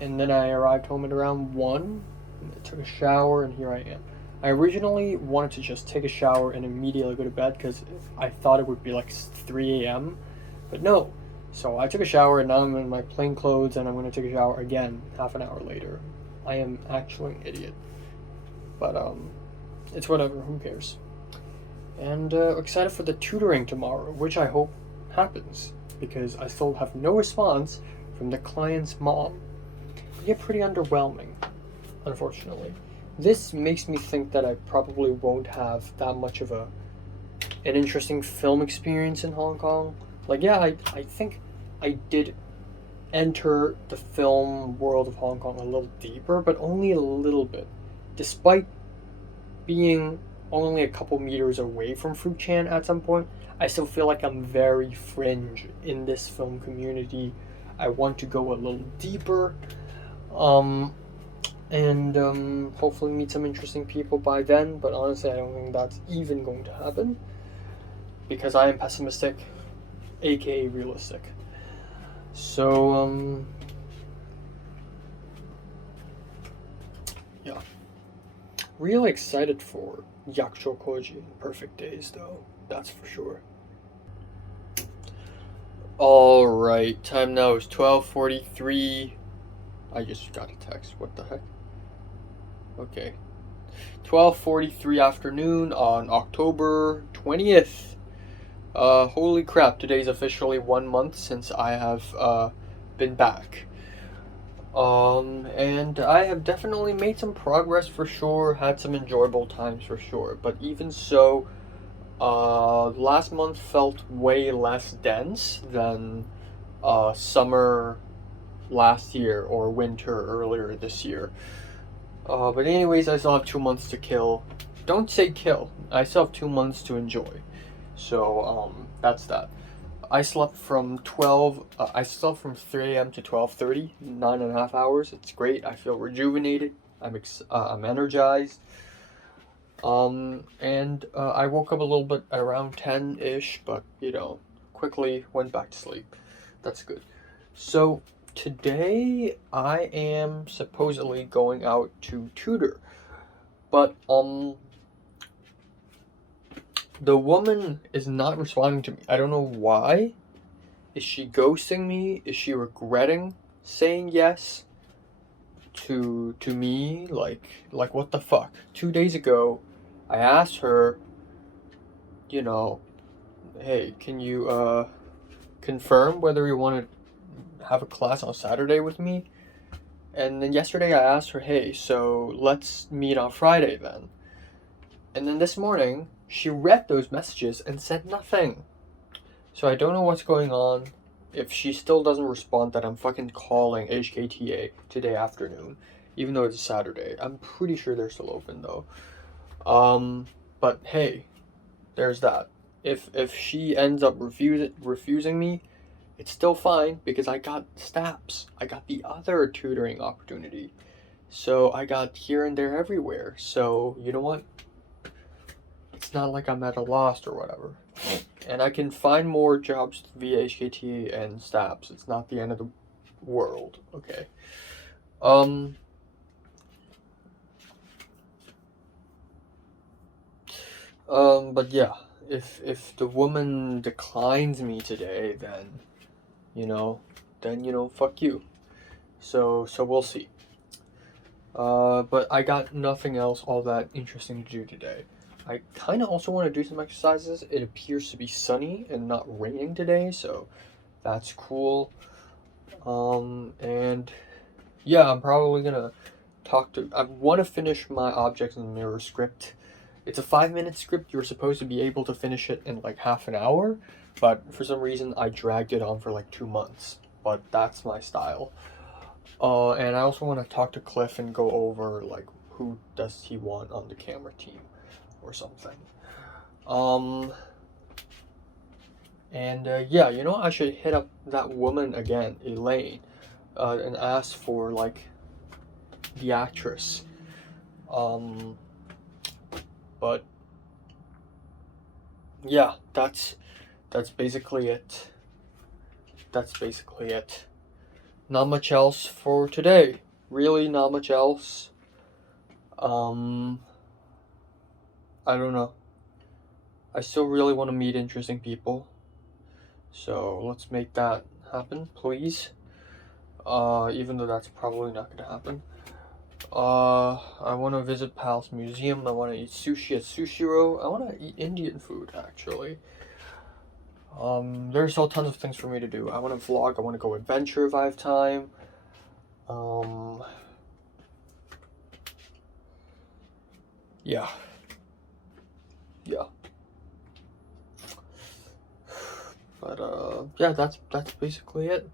And then I arrived home at around 1, and I took a shower, and here I am. I originally wanted to just take a shower and immediately go to bed because I thought it would be like 3 a.m. But no. So I took a shower, and now I'm in my plain clothes, and I'm going to take a shower again half an hour later. I am actually an idiot. But it's whatever, who cares. And excited for the tutoring tomorrow, which I hope happens, because I still have no response from the client's mom can get pretty underwhelming, unfortunately. This makes me think that I probably won't have that much of an interesting film experience in Hong Kong. Like, yeah, I think I did enter the film world of Hong Kong a little deeper, but only a little bit. Despite being only a couple meters away from Fruit Chan at some point, I still feel like I'm very fringe in this film community. I want to go a little deeper, and hopefully meet some interesting people by then, but honestly, I don't think that's even going to happen because I am pessimistic, aka realistic. So, yeah. Really excited for Yakusho Koji Perfect Days, though. That's for sure. Alright, time now is 12:43. I just got a text. What the heck? Okay. 12:43 afternoon on October 20th. Holy crap, today's officially 1 month since I have been back. And I have definitely made some progress for sure, had some enjoyable times for sure, but even so, last month felt way less dense than summer last year or winter earlier this year. But anyways, I still have 2 months to kill. Don't say kill. I still have 2 months to enjoy. So that's that. I slept from 3 a.m. to 12:30, 9.5 hours. It's great. I feel rejuvenated. I'm energized. And I woke up a little bit around 10-ish, but quickly went back to sleep. That's good. So today I am supposedly going out to tutor, but the woman is not responding to me. I don't know why. Is she ghosting me? Is she regretting saying yes to me? Like what the fuck? 2 days ago, I asked her, hey, can you confirm whether you want to have a class on Saturday with me? And then yesterday I asked her, hey, so let's meet on Friday then. And then this morning, she read those messages and said nothing. So I don't know what's going on. If she still doesn't respond, then I'm fucking calling HKTA today afternoon, even though it's a Saturday. I'm pretty sure they're still open though. But hey, there's that. If she ends up refusing me, it's still fine because I got STAPS. I got the other tutoring opportunity. So I got here and there everywhere. So you know what? It's not like I'm at a loss or whatever. And I can find more jobs via HKT and STAPS. It's not the end of the world, okay? But yeah, if the woman declines me today, then fuck you. So we'll see. But I got nothing else all that interesting to do today. I kind of also want to do some exercises. It appears to be sunny and not raining today, so that's cool. And yeah, I'm probably gonna I want to finish my Objects in the Mirror script. It's a 5-minute script. You're supposed to be able to finish it in like half an hour, but for some reason I dragged it on for like 2 months. But that's my style. And I also want to talk to Cliff and go over like who does he want on the camera team or something. And yeah, I should hit up that woman again, Elaine, and ask for like the actress. But yeah, that's basically it. Not much else for today. Really, not much else. I don't know. I still really want to meet interesting people. So let's make that happen, please. Even though that's probably not gonna happen. I want to visit Pal's Museum. I want to eat sushi at Sushiro. I want to eat Indian food, actually. There's still tons of things for me to do. I want to vlog. I want to go adventure if I have time. Yeah. But yeah, that's basically it.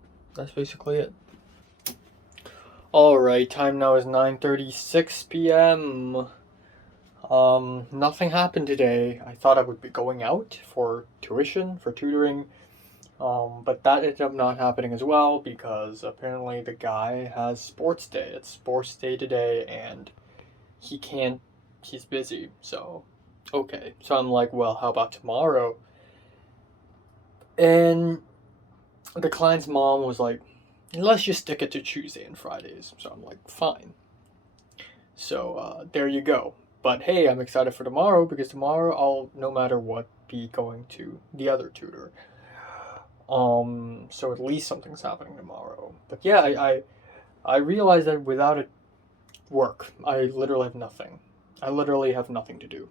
Alright, time now is 9:36 p.m. Nothing happened today. I thought I would be going out for tutoring. But that ended up not happening as well because apparently the guy has sports day. It's sports day today and he's busy. So, okay. So I'm like, well, how about tomorrow? And the client's mom was like, let's just stick it to Tuesday and Fridays. So I'm like, fine. So there you go. But hey, I'm excited for tomorrow because tomorrow I'll, no matter what, be going to the other tutor. So at least something's happening tomorrow. But yeah, I realized that without it work, I literally have nothing. I literally have nothing to do.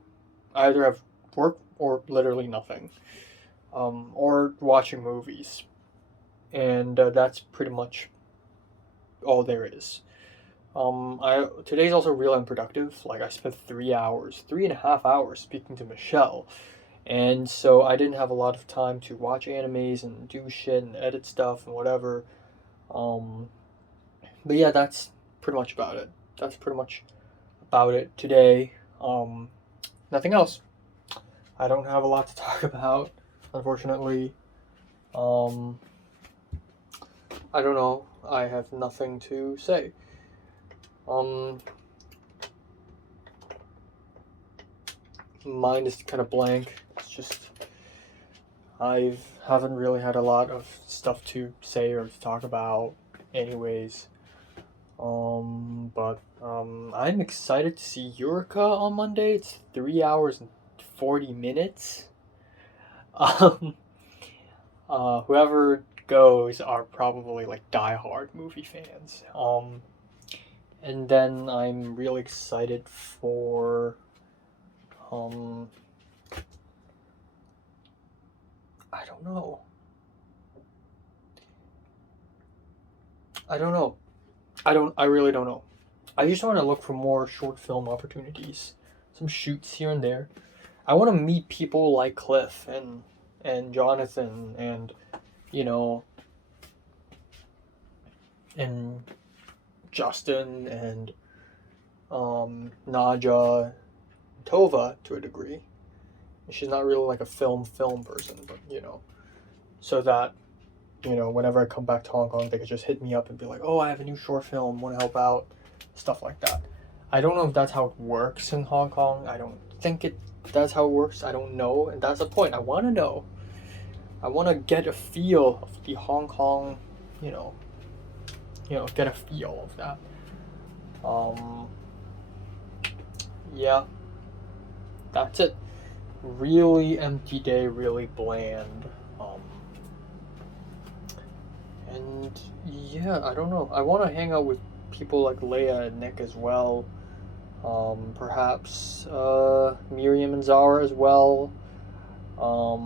I either have work or literally nothing. Or watching movies. And that's pretty much all there is. Today's also real unproductive. Like, I spent 3.5 hours speaking to Michelle. And so I didn't have a lot of time to watch animes and do shit and edit stuff and whatever. But yeah, that's pretty much about it. Today. Nothing else. I don't have a lot to talk about, unfortunately. I don't know. I have nothing to say. Mind is kind of blank. It's just I haven't really had a lot of stuff to say or to talk about anyways. But I'm excited to see Eureka on Monday. It's 3 hours and 40 minutes. Whoever goes are probably like diehard movie fans. And then I'm really excited for I don't know. I really don't know. I just want to look for more short film opportunities, some shoots here and there. I want to meet people like Cliff and Jonathan and, you know, and Justin and Naja, Tova to a degree. She's not really like a film person, but you know, so that, you know, whenever I come back to Hong Kong, they could just hit me up and be like, oh, I have a new short film, want to help out, stuff like that. I don't know if that's how it works in Hong Kong. I don't think that's how it works. I don't know, and that's the point. I want to know. I want to get a feel of the Hong Kong, you know, get a feel of that. Yeah, that's it. Really empty day, really bland. And yeah, I don't know. I want to hang out with people like Leia and Nick as well. Perhaps Miriam and Zara as well. I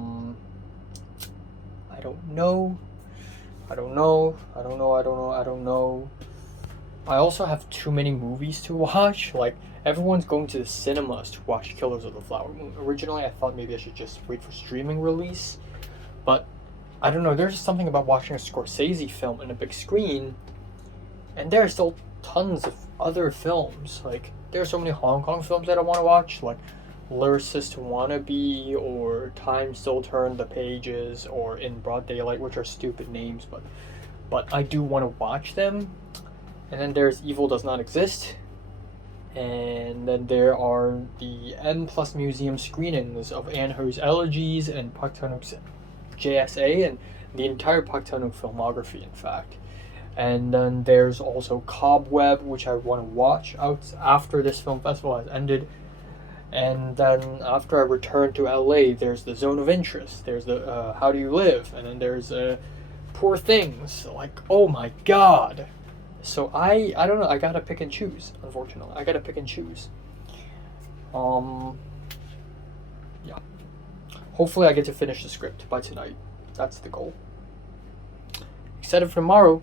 don't know. I also have too many movies to watch. Like, everyone's going to the cinemas to watch Killers of the Flower Moon. Originally, I thought maybe I should just wait for streaming release. But, I don't know, there's something about watching a Scorsese film in a big screen. And there are still tons of other films. Like, there are so many Hong Kong films that I want to watch. Like, Lyricist Wannabe, or Time Still Turn the Pages, or In Broad Daylight, which are stupid names. But I do want to watch them. And then there's Evil Does Not Exist. And then there are the M+ Museum screenings of Anne He's Elegies and Park Chan-wook's JSA, and the entire Park Chan-wook filmography, in fact. And then there's also Cobweb, which I want to watch out after this film festival has ended. And then after I return to LA, there's the Zone of Interest. There's the How Do You Live? And then there's Poor Things. Like, oh my god. So I don't know, I gotta pick and choose, unfortunately. Yeah. Hopefully I get to finish the script by tonight. That's the goal. Excited for tomorrow.